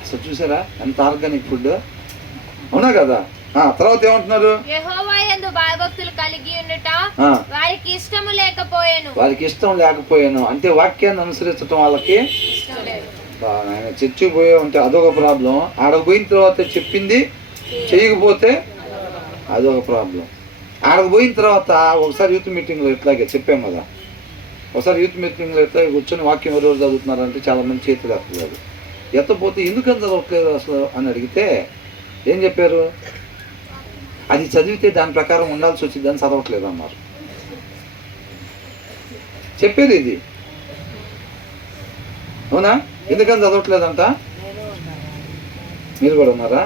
అసలు చూసారా ఎంత ఆర్గానిక్ ఫుడ్? అవునా కదా? తర్వాత ఏమంటున్నారు? వారికి ఇష్టం లేకపోయాను అంటే వాక్యాన్ని అనుసరించడం వాళ్ళకి ఆయన చర్చికి పోయే ఉంటే అదొక ప్రాబ్లం. ఆడకు పోయిన తర్వాత చెప్పింది చేయకపోతే అదొక ప్రాబ్లం. ఆడకు పోయిన తర్వాత ఒకసారి యూత్ మీటింగ్లో ఇట్లాగే చెప్పాం కదా. ఒకసారి యూత్ మీటింగ్లో ఇట్లాగే కూర్చొని వాక్యం ఎవరెవరు చదువుతున్నారంటే చాలా మంది చేతులు ఎత్తలేదు. ఎత్తపోతే ఎందుకని చదవట్లేదు అసలు అని అడిగితే ఏం చెప్పారు? అది చదివితే దాని ప్రకారం ఉండాల్సి వచ్చింది అని చదవట్లేదు అన్నారు. చెప్పేది ఇది. అవునా? ఎందుకని చదవట్లేదంట? మీరు కూడా ఉన్నారా?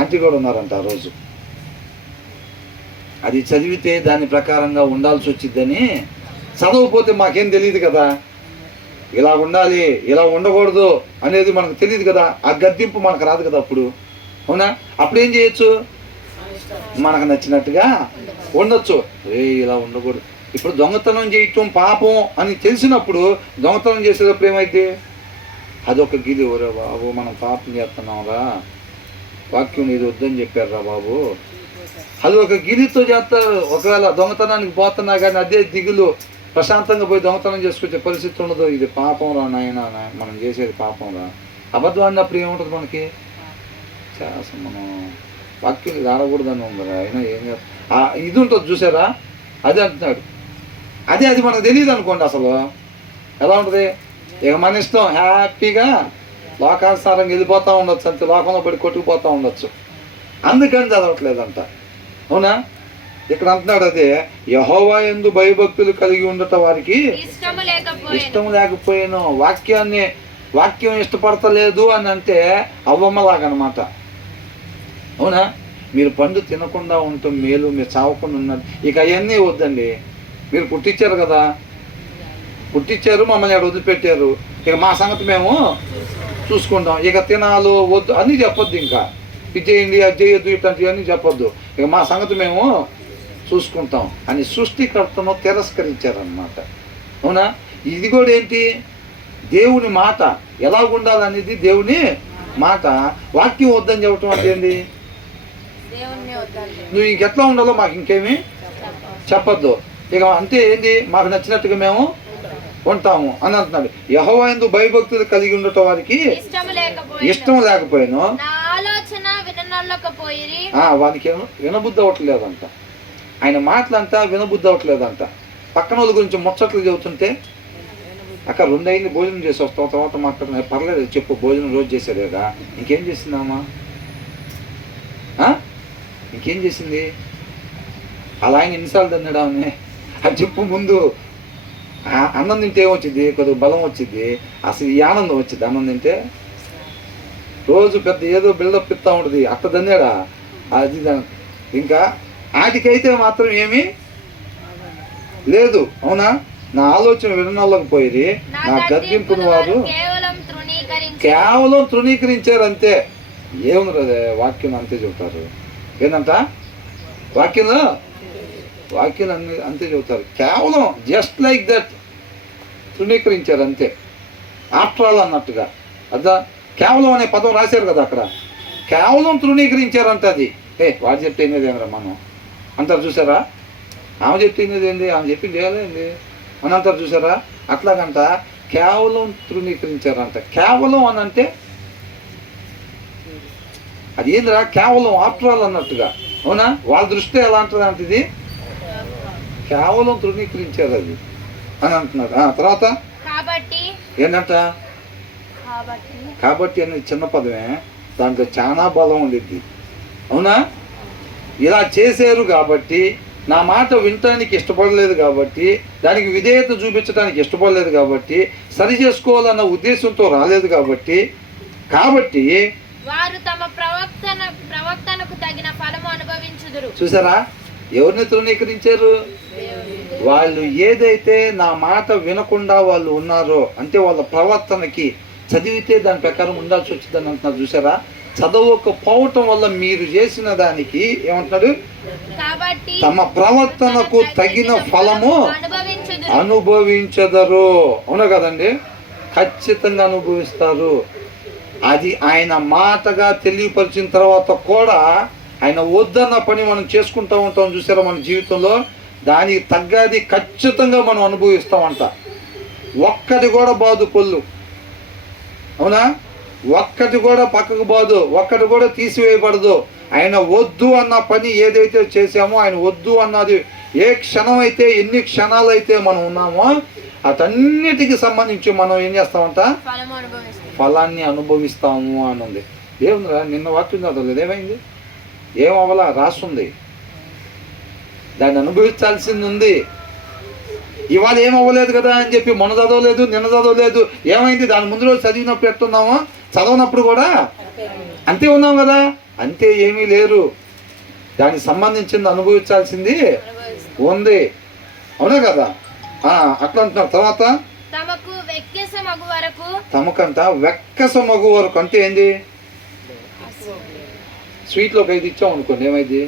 ఆంటీ కూడా ఉన్నారంట ఆ రోజు. అది చదివితే దాని ప్రకారంగా ఉండాల్సి వచ్చిందని. చదవకపోతే మాకేం తెలియదు కదా. ఇలా ఉండాలి, ఇలా ఉండకూడదు అనేది మనకు తెలియదు కదా. ఆ గద్దింపు మనకు రాదు కదా అప్పుడు. అవునా? అప్పుడు ఏం చేయొచ్చు? మనకు నచ్చినట్టుగా ఉండొచ్చు. ఇలా ఉండకూడదు. ఇప్పుడు దొంగతనం చేయటం పాపం అని తెలిసినప్పుడు దొంగతనం చేసేటప్పుడు ఏమైంది? అదొక గిలి, ఒరే బాబు మనం పాపం చేస్తున్నాంరా, వాక్యం ఇది వద్దని చెప్పారురా బాబు, అది ఒక గిలితో చేస్తారు. ఒకవేళ దొంగతనానికి పోతున్నా కానీ అదే దిగులు, ప్రశాంతంగా పోయి దొంగతనం చేసుకొచ్చే పరిస్థితి ఉండదు. ఇది పాపం రా నాయన, మనం చేసేది పాపం రా. అబద్ధం అన్నప్పుడు ఏముంటుంది మనకి? అసలు మనం వాక్యం ఇది ఆడకూడదని ఉందిరా, అయినా ఏం ఇది ఉంటుంది చూసారా, అది అంటున్నాడు. అది మనకు తెలియదు అనుకోండి. అసలు ఎలా ఉంటుంది? ఇక మన ఇష్టం, హ్యాపీగా లోకానుసారంగా వెళ్ళిపోతూ ఉండొచ్చు, అంతే. లోకంలో పడి కొట్టుకుపోతూ ఉండొచ్చు. అందుకని చదవట్లేదంట. అవునా? ఇక్కడ అంటున్నాడు అదే, యెహోవా యందు భయభక్తులు కలిగి ఉండటం వారికి ఇష్టం లేకపోయాను. వాక్యం ఇష్టపడతలేదు అని అంటే అవ్వమ్మలాగనమాట. అవునా? మీరు పండు తినకుండా ఉండటం మేలు, మీరు చావకుండా ఉన్నారు. ఇక అవన్నీ వద్దండి. మీరు పుట్టించారు కదా, పుట్టించారు, మమ్మల్ని అక్కడ వదిలిపెట్టారు. ఇక మా సంగతి మేము చూసుకుంటాం. ఇక తినాలు వద్దు అన్నీ చెప్పొద్దు. ఇంకా ఇది చేయండి, అది చేయొద్దు, ఇట్లాంటివన్నీ చెప్పొద్దు. ఇక మా సంగతి మేము చూసుకుంటాం అని సృష్టికర్తను తిరస్కరించారన్నమాట. అవునా? ఇది కూడా ఏంటి? దేవుని మాట ఎలా ఉండాలనేది దేవుని మాట. వాక్యం వద్దని చెప్పటం అంటే ఏంటి? నువ్వు ఇంకెట్లా ఉండాలో మాకు ఇంకేమీ చెప్పొద్దు. ఇక అంటే ఏంటి? మాకు నచ్చినట్టుగా మేము ఉంటాము అని అంటున్నాడు. యెహోవా యందు భయభక్తులు కలిగి ఉండటం వారికి ఇష్టం లేకపోయాను. వానికి వినబుద్ధి అవ్వట్లేదంట. ఆయన మాటలంతా వినబుద్ధి అవ్వట్లేదంట. పక్కన వాళ్ళ గురించి ముచ్చట్లు చెబుతుంటే, అక్క 2 అయింది, భోజనం చేసి వస్తాం, తర్వాత మాట్లాడుతున్నా. పర్లేదు చెప్పు, భోజనం రోజు చేశారు కదా, ఇంకేం చేసిందమ్మా? ఇంకేం చేసింది? అలా ఆయన ఎన్నిసార్లు తిన్నాడా అని అది చెప్పు ముందు. అన్నం తింటే ఏమొచ్చింది? కొద్దిగా బలం వచ్చింది. అసలు ఈ ఆనందం వచ్చింది అన్నం తింటే. రోజు పెద్ద ఏదో బిల్డప్ ఇస్తూ ఉంటుంది, అట్ట తిన్నాడా అది. ఇంకా వాటికైతే మాత్రం ఏమీ లేదు. అవునా? నా ఆలోచన వినోళ్ళకి పోయి నా గద్దింపుని వారు కేవలం తృణీకరించారు అంతే. ఏముంది వాక్యం అంతే చెబుతారు. ఏంటంట? వాక్యంలో అన్ని అంతే చెబుతారు. కేవలం జస్ట్ లైక్ దట్ తృణీకరించారు అంతే. ఆఫ్టర్ ఆల్ అన్నట్టుగా. అదా కేవలం అనే పదం రాశారు కదా అక్కడ. కేవలం తృణీకరించారంట. అది వాడు చెప్తేనేది ఏమరా మనం అంటారు చూసారా? ఆమె చెప్తేనేది ఏంది? ఆమె చెప్పింది ఏంది అని అంటారు చూసారా? అట్లాగంట కేవలం తృణీకరించారంట. కేవలం అని అంటే అది ఏందిరా? కేవలం ఆఫ్టర్ ఆల్ అన్నట్టుగా. అవునా? వాళ్ళ దృష్టి ఎలా అంటుంది అంటే ఇది కేవలం తృణీకరించారు అది అని అంటున్నారు. తర్వాత ఏంటంట? కాబట్టి అనేది చిన్న పదమే, దాంట్లో చాలా బలం ఉండిద్ది. అవునా? ఇలా చేశారు కాబట్టి, నా మాట వినటానికి ఇష్టపడలేదు కాబట్టి, దానికి విధేయత చూపించడానికి ఇష్టపడలేదు కాబట్టి, సరి చేసుకోవాలన్న ఉద్దేశంతో రాలేదు కాబట్టి వారు తమ ప్రవక్తనకు తగిన ఫలము అనుభవించుదురు. చూసారా? ఎవరిని తృణీకరించారు? వాళ్ళు ఏదైతే నా మాట వినకుండా వాళ్ళు ఉన్నారో, అంటే వాళ్ళ ప్రవర్తనకి చదివితే దాని ప్రకారం ఉండాల్సి వచ్చిందని అంటున్నారు చూసారా? చదవకపోవటం వల్ల మీరు చేసిన దానికి ఏమంటున్నాడు? తమ ప్రవర్తనకు తగిన ఫలము అనుభవించదరు. అవునా కదండి? ఖచ్చితంగా అనుభవిస్తారు. అది ఆయన మాటగా తెలియపరిచిన తర్వాత కూడా ఆయన వద్దన్న పని మనం చేసుకుంటూ ఉంటాం చూసారా మన జీవితంలో. దానికి తగ్గది ఖచ్చితంగా మనం అనుభవిస్తామంట. ఒక్కటి కూడా బాదు పొల్లు. అవునా? ఒక్కటి కూడా పక్కకు పోదు, ఒక్కటి కూడా తీసివేయబడదు. ఆయన వద్దు అన్న పని ఏదైతే చేసామో, ఆయన వద్దు అన్నది ఏ క్షణం అయితే, ఎన్ని క్షణాలు అయితే మనం ఉన్నామో అటన్నిటికి సంబంధించి మనం ఏం చేస్తామంట? ఫలాన్ని అనుభవిస్తాము అని ఉంది. ఏముందిరా? నిన్న వాక్యం చదవలేదు, ఏమైంది? ఏమవ్వాలా? రాస్తుంది. దాన్ని అనుభవించాల్సింది ఉంది. ఇవాళ ఏమవ్వలేదు కదా అని చెప్పి మొన్న చదవలేదు, నిన్న చదవలేదు, ఏమైంది? దాని ముందు రోజు చదివినప్పుడు ఎట్టున్నామో, చదవనప్పుడు కూడా అంతే ఉన్నాం కదా. అంతే ఏమీ లేరు. దానికి సంబంధించింది అనుభవించాల్సింది ఉంది. అవునా కదా? అట్లా అంటున్నారు. తర్వాత తమకు వెక్కిసం మగు వరకు తమకంట వెక్కస మగు వరకు అంటే ఏంది? స్వీట్లో ఒక 5 ఇచ్చాం అనుకోండి, ఏమైంది?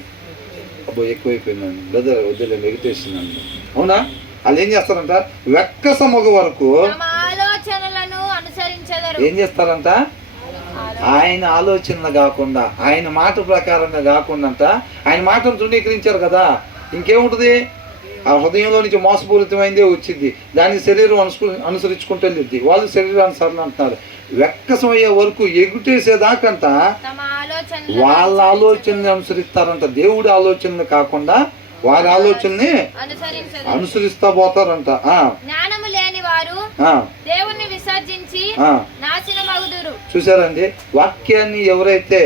అబ్బో ఎక్కువైపోయిందండి బ్రదర్, వద్దులే ఎగితేసిందండి. అవునా? వాళ్ళు ఏం చేస్తారంట? వెక్కస మగు వరకు తమ ఆలోచనలను అనుసరించెదరు. ఏం చేస్తారంట? ఆయన ఆలోచనలు కాకుండా, ఆయన మాట ప్రకారంగా కాకుండా, ఆయన మాటను తృణీకరించారు కదా, ఇంకేముంటుంది? ఆ హృదయంలో నుంచి మోసపూరితమైందే వచ్చింది, దాన్ని శరీరం అనుసరించుకుంటూ వెళ్ళిద్ది. వాళ్ళు శరీరానుసరణ అంటున్నారు. వెక్కసం అయ్యే వరకు ఎగుటేసేదాకంట తమ వాళ్ళ ఆలోచనని అనుసరిస్తారంట. దేవుడి ఆలోచనలు కాకుండా వారి ఆలోచనని అనుసరించెదరు. అనుసరిస్తా పోతారంట. జ్ఞానము లేని వారు దేవుణ్ణి విసర్జించి నాశనమగుదురు. చూసారండి, వాక్యాన్ని ఎవరైతే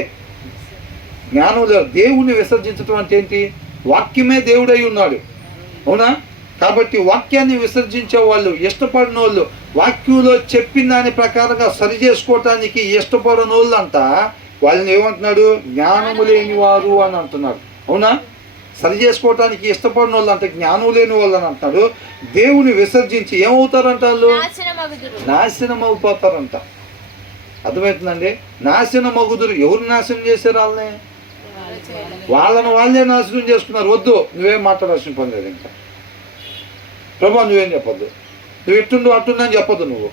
జ్ఞానం లేదు, దేవుణ్ణి విసర్జించడం అంటే ఏంటి? వాక్యమే దేవుడై ఉన్నాడు. అవునా? కాబట్టి వాక్యాన్ని విసర్జించే వాళ్ళు, ఇష్టపడిన వాళ్ళు, వాక్యంలో చెప్పిన దాని ప్రకారంగా సరి చేసుకోవటానికి ఇష్టపడిన వాళ్ళు అంతా వాళ్ళని ఏమంటున్నాడు? జ్ఞానము లేని వారు అని అంటున్నాడు. అవునా? సరి చేసుకోవటానికి ఇష్టపడిన వాళ్ళు అంటే జ్ఞానం లేని వాళ్ళు అని అంటున్నాడు. దేవుని విసర్జించి ఏమవుతారంట? వాళ్ళు నాశనం అయిపోతారంట. అర్థమవుతుందండి? నాశనం మగుదురు. ఎవరు నాశనం చేశారు? వాళ్ళే నాశనం చేసుకున్నారు. వద్దు, నువ్వేం మాట్లాడాల్సిన పని లేదు. ఇంకా ప్రభా నువ్వేం చెప్పొద్దు, నువ్వు ఇట్టుండు అట్టుండని చెప్పొద్దు నువ్వు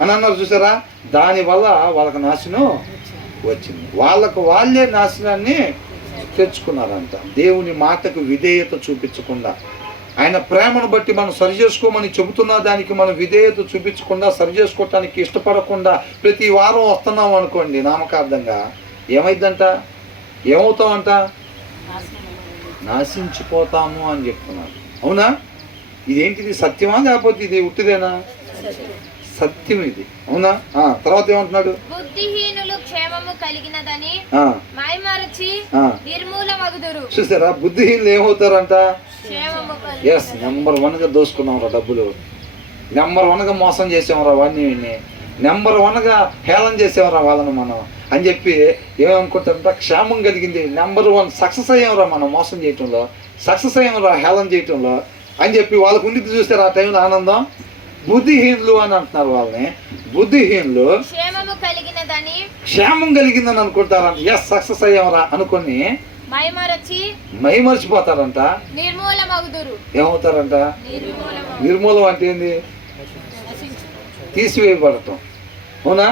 అని అన్నారు. చూసారా? దానివల్ల వాళ్ళకి నాశనం వచ్చింది. వాళ్ళే నాశనాన్ని తెచ్చుకున్నారంట. దేవుని మాటకు విధేయత చూపించకుండా, ఆయన ప్రేమను బట్టి మనం సరి చేసుకోమని చెబుతున్న దానికి మనం విధేయత చూపించకుండా, సరి చేసుకోవటానికి ఇష్టపడకుండా ప్రతి వారం వస్తున్నాం అనుకోండి నామకార్థంగా, ఏమైందంట? ఏమవుతామంట? నాశించిపోతాము అని చెప్తున్నారు. అవునా? ఇదేంటిది? సత్యమా లేకపోతే ఇది ఉట్టిదేనా? సత్యం ఇది. అవునా? తర్వాత ఏమంటున్నాడు? బుద్ధిహీనులు క్షేమము కలిగినదని మైమరచి నిర్మూలమగుదురు. చూసారా? బుద్ధిహీనులు ఏమవుతారంట? ఎస్, నెంబర్ 1గా దోసుకున్నాంరా డబ్బులు, నెంబర్ 1గా మోసం చేసాంరా వాడిని, నెంబర్ 1గా హేళన చేసాంరా వాళ్ళని మనం అని చెప్పి ఏమనుకుంటారంట? క్షేమం కలిగింది, నెంబర్ 1 సక్సెస్ అయ్యాంరా మనం మోసం చేయటంలో, సక్సెస్ అయ్యాంరా హేళన చేయటంలో అని చెప్పి వాళ్ళకు ఉండి చూస్తారు ఆ టైంలో ఆనందం. బుద్ధిహీనులు అని అంటున్నారు వాళ్ళని. బుద్ధిహీనులు క్షేమం కలిగిందని అనుకుంటారంట. ఎస్, సక్సెస్ అయ్యామరా అనుకుని మైమరిచిపోతారంట. ఏమవుతారంట? నిర్మూలం అంటే ఏంది? తీసివేయబడటం. అవునా?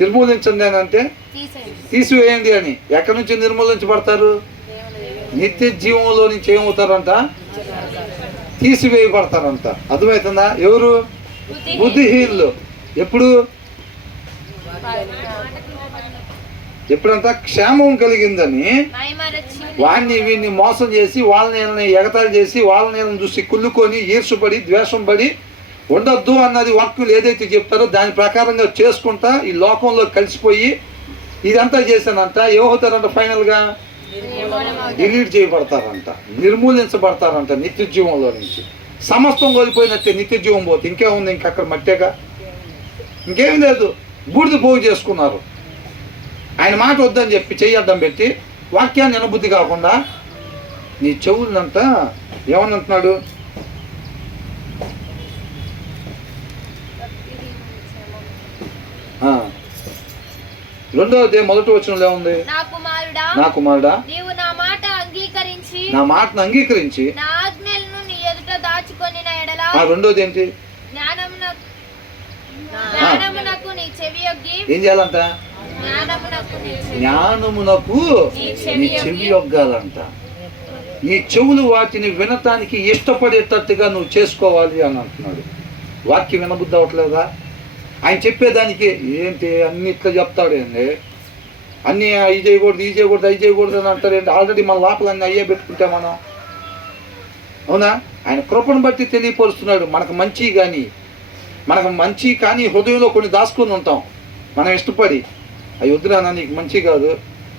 నిర్మూలించండి అని అంటే తీసివేయండి అని. ఎక్కడి నుంచి నిర్మూలించబడతారు? నిత్య జీవంలో నుంచి ఏమవుతారంట? తీసివేయబడతారంట. అర్థమవుతుందా? ఎవరు? బుద్ధిహీనులు. ఎప్పుడంతా క్షేమం కలిగిందని వాడిని వీడిని మోసం చేసి, వాళ్ళని ఎగతాళి చేసి, వాళ్ళని చూసి కుళ్ళుకొని ఈర్షపడి ద్వేషం పడి ఉండొద్దు అన్నది వాక్యులు ఏదైతే చెప్తారో దాని ప్రకారంగా చేసుకుంటా ఈ లోకంలో కలిసిపోయి ఇదంతా చేశానంట. ఏమవుతారంట? ఫైనల్గా డిలీట్ చేయబడతారంట, నిర్మూలించబడతారంట నిత్య జీవంలో నుంచి. సమస్తం కోల్పోయినట్టే. నిత్య జీవం పోతే ఇంకేముంది? ఇంకక్కడ మట్టేగా, ఇంకేం లేదు. బూడిద పోగు చేసుకున్నారు. ఆయన మాట వద్దని చెప్పి చెయ్యి అడ్డం పెట్టి వాక్యాన్ని వినబుద్ధి కాకుండా నీ చెవులంతా ఏమనంటున్నాడు? రెండవది మొదటి వచనంలో ఏముంది? నా కుమారుడా నా మాటను అంగీకరించి రెండోది ఏంటి? ఏం చేయాలంట? జ్ఞానమునకు నీ చెవి యొగ్గాలంట. నీ చెవులు వాటిని వినటానికి ఇష్టపడేటట్టుగా నువ్వు చేసుకోవాలి అని అంటున్నాడు. వాక్యం వినబుద్ధి అవట్లేదా? ఆయన చెప్పేదానికి ఏంటి అన్ని ఇట్లా చెప్తాడండి, అన్నీ అవి చేయకూడదు, ఈ చేయకూడదు, అవి చేయకూడదు అని అంటారేంటి? ఆల్రెడీ మన లోపల అన్నీ అయ్యే పెట్టుకుంటే మనం. అవునా? ఆయన కృపను బట్టి తెలియపరుస్తున్నాడు. మనకు మంచి కానీ హృదయంలో కొన్ని దాచుకొని ఉంటాం మనం ఇష్టపడి. అవి వద్దురానా, నీకు మంచి కాదు,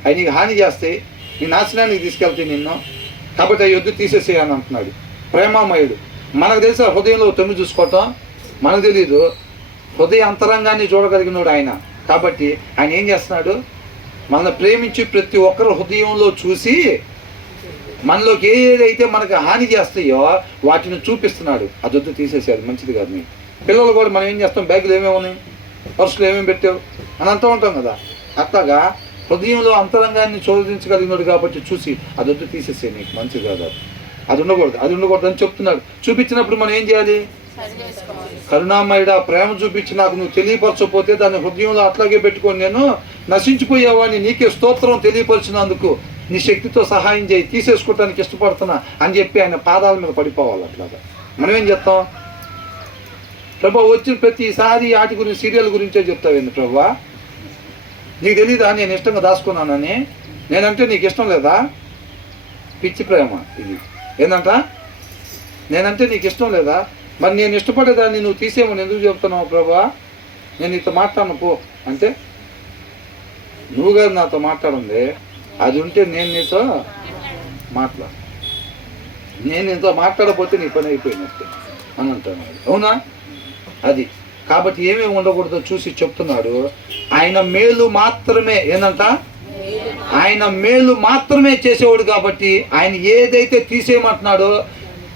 అవి నీకు హాని చేస్తాయి, నీ నాశనానికి తీసుకెళ్తాయి నిన్ను, కాబట్టి అవి వద్దు తీసేసేయని అంటున్నాడు. ప్రేమామయుడు. మనకు తెలిసి హృదయంలో తొమ్మిది చూసుకోవటం మనకు తెలీదు. హృదయ అంతరంగాన్ని చూడగలిగినాడు ఆయన. కాబట్టి ఆయన ఏం చేస్తున్నాడు? మనల్ని ప్రేమించి ప్రతి ఒక్కరు హృదయంలో చూసి మనలోకి ఏదైతే మనకు హాని చేస్తాయో వాటిని చూపిస్తున్నాడు. అదొద్దు తీసేసాడు, మంచిది కాదు మీకు. పిల్లలు కూడా మనం ఏం చేస్తాం, బ్యాగులు ఏమేమి ఉన్నాయి, పర్సులు ఏమేమి పెట్టావు అని అంటూ ఉంటాం కదా. అట్లాగా హృదయంలో అంతరంగాన్ని శోధించగలిగినాడు కాబట్టి చూసి అదొద్దు తీసేసే, నీకు మంచిది కాదు, అది ఉండకూడదు అని చెప్తున్నాడు. చూపించినప్పుడు మనం ఏం చేయాలి? కరుణామయుడా, ప్రేమ చూపించి నాకు నువ్వు తెలియపరచకపోతే దాన్ని హృదయంలో అట్లాగే పెట్టుకొని నేను నశించిపోయేవాడిని, నీకే స్తోత్రం తెలియపరిచినందుకు, నీ శక్తితో సహాయం చేయి, తీసేసుకోవటానికి ఇష్టపడుతున్నా అని చెప్పి ఆయన పాదాల మీద పడిపోవాలి. అట్లాగా మనం ఏం చెప్తాం? ప్రభా వచ్చిన ప్రతిసారి వాటి గురించి, సీరియల్ గురించే చెప్తావేంది ప్రభా? నీకు తెలీదా నేను ఇష్టంగా దాచుకున్నానని? నేనంటే నీకు ఇష్టం లేదా? పిచ్చి ప్రేమ ఇది. ఏందంట? నేనంటే నీకు ఇష్టం లేదా? మరి నేను ఇష్టపడేదాన్ని నువ్వు తీసేయమని ఎందుకు చెప్తున్నావు ప్రభా? నేను నీతో మాట్లాడను పో అంటే, నువ్వు కాదు నాతో మాట్లాడండి, అది ఉంటే నేను నీతో నేను నీతో మాట్లాడకపోతే నీ పని అయిపోయినట్టే అని అంటాను. అవునా? అది కాబట్టి ఏమేమి ఉండకూడదో చూసి చెప్తున్నాడు. ఆయన మేలు మాత్రమే, ఏందంట? ఆయన మేలు మాత్రమే చేసేవాడు కాబట్టి ఆయన ఏదైతే తీసేయమంటున్నాడో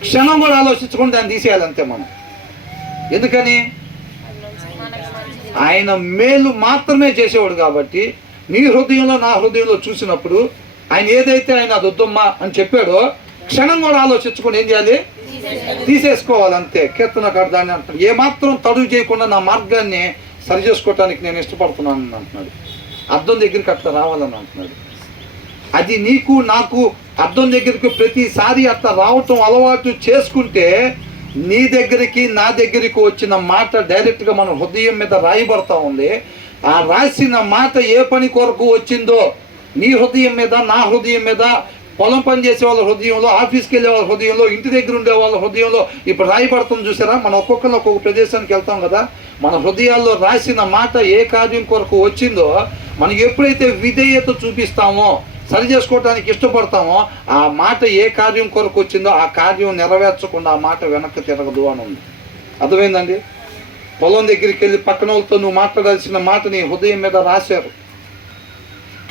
క్షణం కూడా ఆలోచించకుండా దాన్ని తీసేయాలంతే మనం. ఎందుకని? ఆయన మేలు మాత్రమే చేసేవాడు కాబట్టి నీ హృదయంలో నా హృదయంలో చూసినప్పుడు ఆయన ఏదైతే ఆయన అది వద్దమ్మా అని చెప్పాడో క్షణం కూడా ఆలోచించుకొని ఏం చేయాలి? తీసేసుకోవాలంతే. కీర్తనకారుడు దాన్ని అంటున్నాడు, ఏమాత్రం తడువు చేయకుండా నా మార్గాన్ని సరి చేసుకోవటానికి నేను ఇష్టపడుతున్నాను అంటున్నాడు. అద్దం దగ్గరికి అట్లా రావాలని అంటున్నాడు. అది నీకు నాకు అద్దం దగ్గరికి ప్రతిసారి అట్లా రావటం అలవాటు చేసుకుంటే నీ దగ్గరికి నా దగ్గరికి వచ్చిన మాట డైరెక్ట్గా మన హృదయం మీద రాయబడతా ఉంది. ఆ రాసిన మాట ఏ పని కొరకు వచ్చిందో నీ హృదయం మీద, నా హృదయం మీద, పొలం పని చేసే వాళ్ళ హృదయంలో, ఆఫీస్కి వెళ్ళే వాళ్ళ హృదయంలో, ఇంటి దగ్గర ఉండే వాళ్ళ హృదయంలో ఇప్పుడు రాయబడుతుంది. చూసారా? మనం ఒక్కొక్కరు ఒక్కొక్క ప్రదేశానికి వెళ్తాం కదా, మన హృదయాల్లో రాసిన మాట ఏ కార్యం కొరకు వచ్చిందో మనం ఎప్పుడైతే విధేయత చూపిస్తామో, సరి చేసుకోవడానికి ఇష్టపడతామో, ఆ మాట ఏ కార్యం కొరకు వచ్చిందో ఆ కార్యం నెరవేర్చకుండా ఆ మాట వెనక్కి తిరగదు అని ఉంది. అర్థమైందండి? పొలం దగ్గరికి వెళ్ళి పక్కన వాళ్ళతో నువ్వు మాట్లాడాల్సిన మాట నీ హృదయం మీద రాశారు.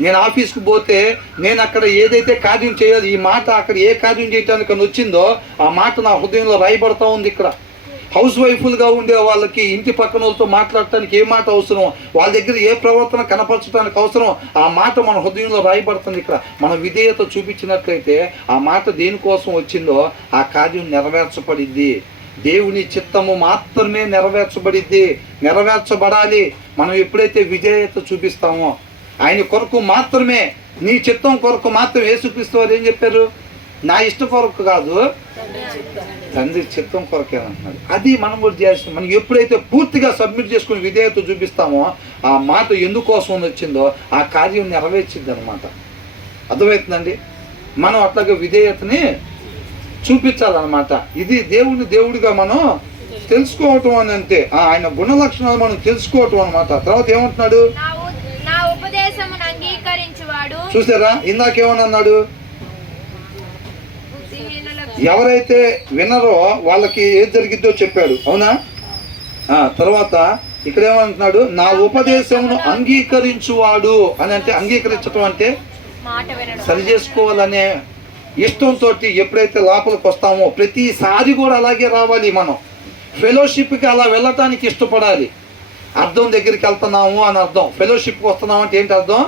నేను ఆఫీస్కి పోతే నేను అక్కడ ఏదైతే కార్యం చేయాలి, ఈ మాట అక్కడ ఏ కార్యం చేయటానికి వచ్చిందో ఆ మాట నా హృదయంలో రాయబడతా ఉంది. ఇక్కడ హౌస్ వైఫ్లుగా ఉండే వాళ్ళకి ఇంటి పక్కన వాళ్ళతో మాట్లాడటానికి ఏ మాట అవసరం, వాళ్ళ దగ్గర ఏ ప్రవర్తన కనపరచడానికి అవసరం, ఆ మాట మన హృదయంలో రాయబడుతుంది. ఇక్కడ మనం విధేయత చూపించినట్లయితే ఆ మాట దేనికోసం వచ్చిందో ఆ కార్యం నెరవేర్చబడిద్ది. దేవుని చిత్తము మాత్రమే నెరవేర్చబడాలి. మనం ఎప్పుడైతే విధేయత చూపిస్తామో ఆయన కొరకు మాత్రమే, నీ చిత్తం కొరకు మాత్రం యేసుక్రీస్తు వారు ఏం చెప్పారు? నా ఇష్టం కొరకు కాదు, తండ్రి చిత్తం కొరకే అంటున్నాడు. అది మనం కూడా చేయాల్సింది. మనం ఎప్పుడైతే పూర్తిగా సబ్మిట్ చేసుకుని విధేయత చూపిస్తామో ఆ మాట ఎందుకోసం వచ్చిందో ఆ కార్యం నెరవేర్చిద్ది అనమాట. అర్థమవుతుందండి? మనం అట్లాగే విధేయతని చూపించాలన్నమాట. ఇది దేవుడిగా మనం తెలుసుకోవటం అని అంటే ఆయన గుణ లక్షణాలు మనం తెలుసుకోవటం అనమాట. తర్వాత ఏమంటున్నాడు? చూసారా? ఇందాకేమన్నాడు? ఎవరైతే వినరో వాళ్ళకి ఏది జరిగిద్దో చెప్పాడు. అవునా? తర్వాత ఇక్కడ ఏమంటున్నాడు? నా ఉపదేశమును అంగీకరించువాడు అని అంటే, అంగీకరించడం అంటే సరి చేసుకోవాలనే ఇష్టంతో ఎప్పుడైతే లోపలికి వస్తామో ప్రతిసారి కూడా అలాగే రావాలి. మనం ఫెలోషిప్కి అలా వెళ్ళటానికి ఇష్టపడాలి. అద్దం దగ్గరికి వెళ్తున్నాము అని అర్థం. ఫెలోషిప్కి వస్తున్నాము అంటే ఏంటి అర్థం?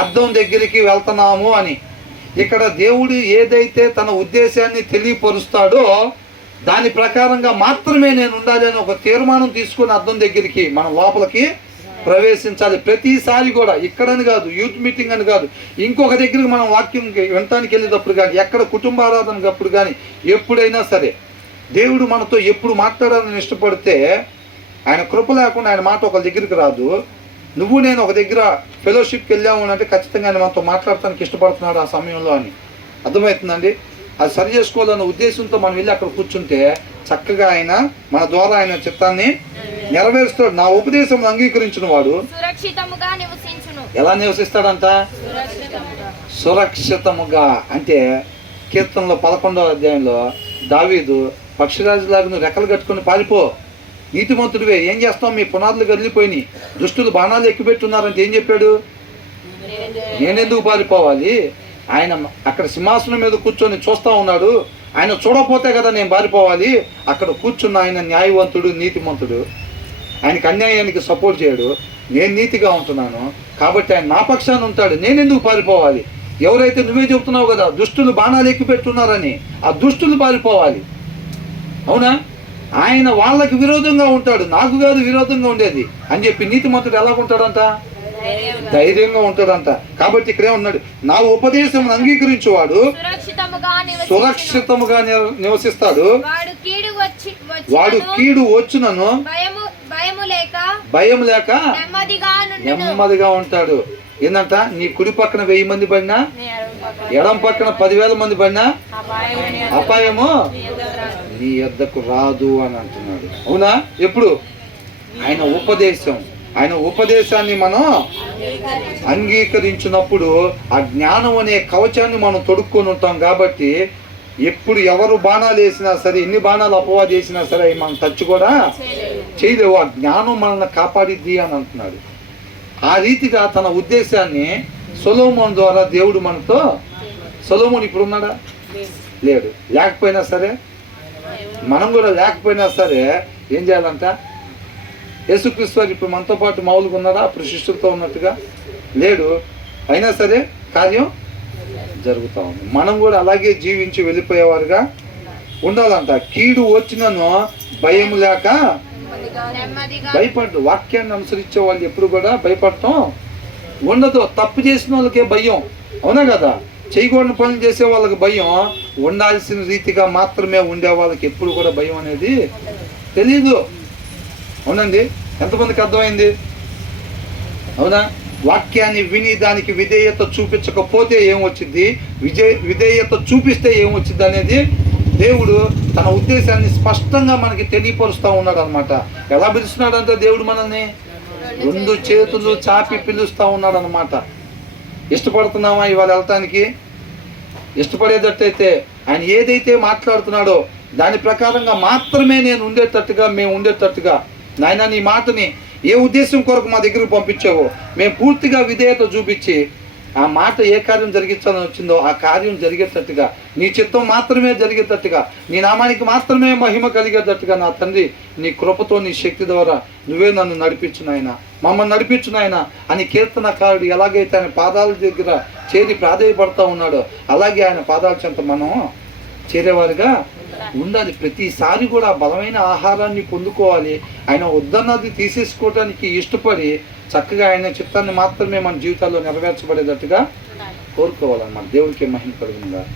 అద్దం దగ్గరికి వెళ్తున్నాము అని. ఇక్కడ దేవుడు ఏదైతే తన ఉద్దేశాన్ని తెలియపరుస్తాడో దాని ప్రకారంగా మాత్రమే నేను ఉండాలి అని ఒక తీర్మానం తీసుకుని అద్దం దగ్గరికి మనం లోపలికి ప్రవేశించాలి. ప్రతిసారి కూడా ఇక్కడని కాదు, యూత్ మీటింగ్ అని కాదు, ఇంకొక దగ్గరికి మనం వాక్యం వినటానికి వెళ్ళేటప్పుడు కానీ, ఎక్కడ కుటుంబ ఆరాధనకు అప్పుడు కానీ, ఎప్పుడైనా సరే దేవుడు మనతో ఎప్పుడు మాట్లాడాలని ఇష్టపడితే ఆయన కృప లేకుండా ఆయన మాట ఒక దగ్గరికి రాదు. నువ్వు నేను ఒక దగ్గర ఫెలోషిప్కి వెళ్ళాము అంటే ఖచ్చితంగా ఆయన మనతో మాట్లాడటానికి ఇష్టపడుతున్నాడు ఆ సమయంలో అని. అర్థమవుతుందండి? అది సరి చేసుకోవాలన్న ఉద్దేశంతో మనం వెళ్ళి అక్కడ కూర్చుంటే చక్కగా ఆయన మన ద్వారా ఆయన చిత్తాన్ని నెరవేరుస్తాడు. నా ఉపదేశం అంగీకరించిన వాడు ఎలా నివసిస్తాడంట? సురక్షితముగా. అంటే కీర్తనలో 11వ అధ్యాయంలో దావీదు పక్షిరాజులాగా నువ్వు రెక్కలు కట్టుకుని పారిపో, నీతిమంతుడివే, ఏం చేస్తాం, మీ పునాదులు కదిలిపోయినాయి, దుష్టులు బాణాలు ఎక్కిపెట్టున్నారంటే ఏం చెప్పాడు? నేనెందుకు పారిపోవాలి? ఆయన అక్కడ సింహాసనం మీద కూర్చొని చూస్తూ ఉన్నాడు. ఆయన చూడకపోతే కదా నేను పారిపోవాలి. అక్కడ కూర్చున్న ఆయన న్యాయవంతుడు, నీతిమంతుడు, ఆయనకి అన్యాయానికి సపోర్ట్ చేయడు. నేను నీతిగా ఉంటున్నాను కాబట్టి ఆయన నా పక్షాన ఉంటాడు. నేను ఎందుకు పారిపోవాలి? ఎవరైతే నువ్వే చెబుతున్నావు కదా దుష్టులు బాణాలు ఎక్కువ పెట్టున్నారని, ఆ దుష్టులు పారిపోవాలి. అవునా? ఆయన వాళ్ళకి విరోధంగా ఉంటాడు, నాకు కాదు విరోధంగా ఉండేది అని చెప్పి నీతిమంతుడు ఎలా ఉంటాడంట? ధైర్యంగా ఉంటాడంట. కాబట్టి ఇక్కడే ఉన్నాడు, నా ఉపదేశం అంగీకరించేవాడు సురక్షితముగా నివసిస్తాడు. వాడు కీడు వచ్చినను భయం లేక నెమ్మదిగా ఉంటాడు. ఏంటంట? నీ కుడి పక్కన 1000 మంది పడినా, ఎడం పక్కన 10,000 మంది పడినా అపాయము నీ యొద్దకు రాదు అని అంటున్నాడు. అవునా? ఎప్పుడు? ఆయన ఉపదేశాన్ని మనం అంగీకరించినప్పుడు ఆ జ్ఞానం అనే కవచాన్ని మనం తొడుక్కొని ఉంటాం. కాబట్టి ఎప్పుడు ఎవరు బాణాలు వేసినా సరే, ఎన్ని బాణాలు అపవాది వేసినా సరే అవి మనం టచ్ కూడా చేయలేవు. ఆ జ్ఞానం మనల్ని కాపాడిద్ది అని అంటున్నాడు. ఆ రీతిగా తన ఉద్దేశాన్ని సొలొమోను ద్వారా దేవుడు మనతో, సొలొమోను ఇప్పుడు ఉన్నాడా? లేడు. లేకపోయినా సరే మనం కూడా లేకపోయినా సరే ఏం చేయాలంట? యేసుక్రీస్తు వారు ఇప్పుడు మనతో పాటు మామూలుగా ఉన్నాడా? అప్పుడు శిష్యులతో ఉన్నట్టుగా లేడు. అయినా సరే కార్యం జరుగుతూ ఉంది. మనం కూడా అలాగే జీవించి వెళ్ళిపోయేవారుగా ఉండాలంట. కీడు వచ్చినను భయం లేక భయపడ్డు. వాక్యాన్ని అనుసరించే వాళ్ళు ఎప్పుడు కూడా భయపడటం ఉండదు. తప్పు చేసిన వాళ్ళకే భయం. అవునా కదా? చేయకూడని పనులు చేసే వాళ్ళకి భయం. ఉండాల్సిన రీతిగా మాత్రమే ఉండే వాళ్ళకి ఎప్పుడు కూడా భయం అనేది తెలీదు. అవునండి? ఎంతమందికి అర్థమైంది? అవునా? వాక్యాన్ని విని దానికి విధేయత చూపించకపోతే ఏమొచ్చింది, విధేయత చూపిస్తే ఏమొచ్చింది అనేది దేవుడు తన ఉద్దేశాన్ని స్పష్టంగా మనకి తెలియపరుస్తూ ఉన్నాడు అనమాట. ఎలా పిలుస్తున్నాడంటే దేవుడు మనల్ని 2 చేతులు చాపి పిలుస్తూ ఉన్నాడు అనమాట. ఇష్టపడుతున్నామా ఇవాళ వెళ్ళటానికి? ఇష్టపడేటట్టయితే ఆయన ఏదైతే మాట్లాడుతున్నాడో దాని ప్రకారంగా మాత్రమే మేము ఉండేటట్టుగా నాయన నీ మాటని ఏ ఉద్దేశం కొరకు మా దగ్గరకు పంపించావో మేము పూర్తిగా విధేయత చూపించి ఆ మాట ఏ కార్యం జరిగించాలని వచ్చిందో ఆ కార్యం జరిగేటట్టుగా, నీ చిత్తం మాత్రమే జరిగేటట్టుగా, నీ నామానికి మాత్రమే మహిమ కలిగేటట్టుగా నా తండ్రి నీ కృపతో నీ శక్తి ద్వారా నువ్వే నన్ను నడిపించు నాయన, మమ్మల్ని నడిపించు నాయన అని కీర్తనకారుడు ఎలాగైతే ఆయన పాదాల దగ్గర చేరి ప్రాధేయపడతా ఉన్నాడో అలాగే ఆయన పాదాల చెంత మనం చేరేవారుగా ఉండాలి. ప్రతిసారి కూడా బలమైన ఆహారాన్ని పొందుకోవాలి. ఆయన వద్దన్నది తీసేసుకోవడానికి ఇష్టపడి చక్కగా ఆయన చిత్తాన్ని మాత్రమే మన జీవితాల్లో నెరవేర్చబడేటట్టుగా కోరుకోవాలన్నమాట. దేవుడికి మహిమ కలుగును గాక.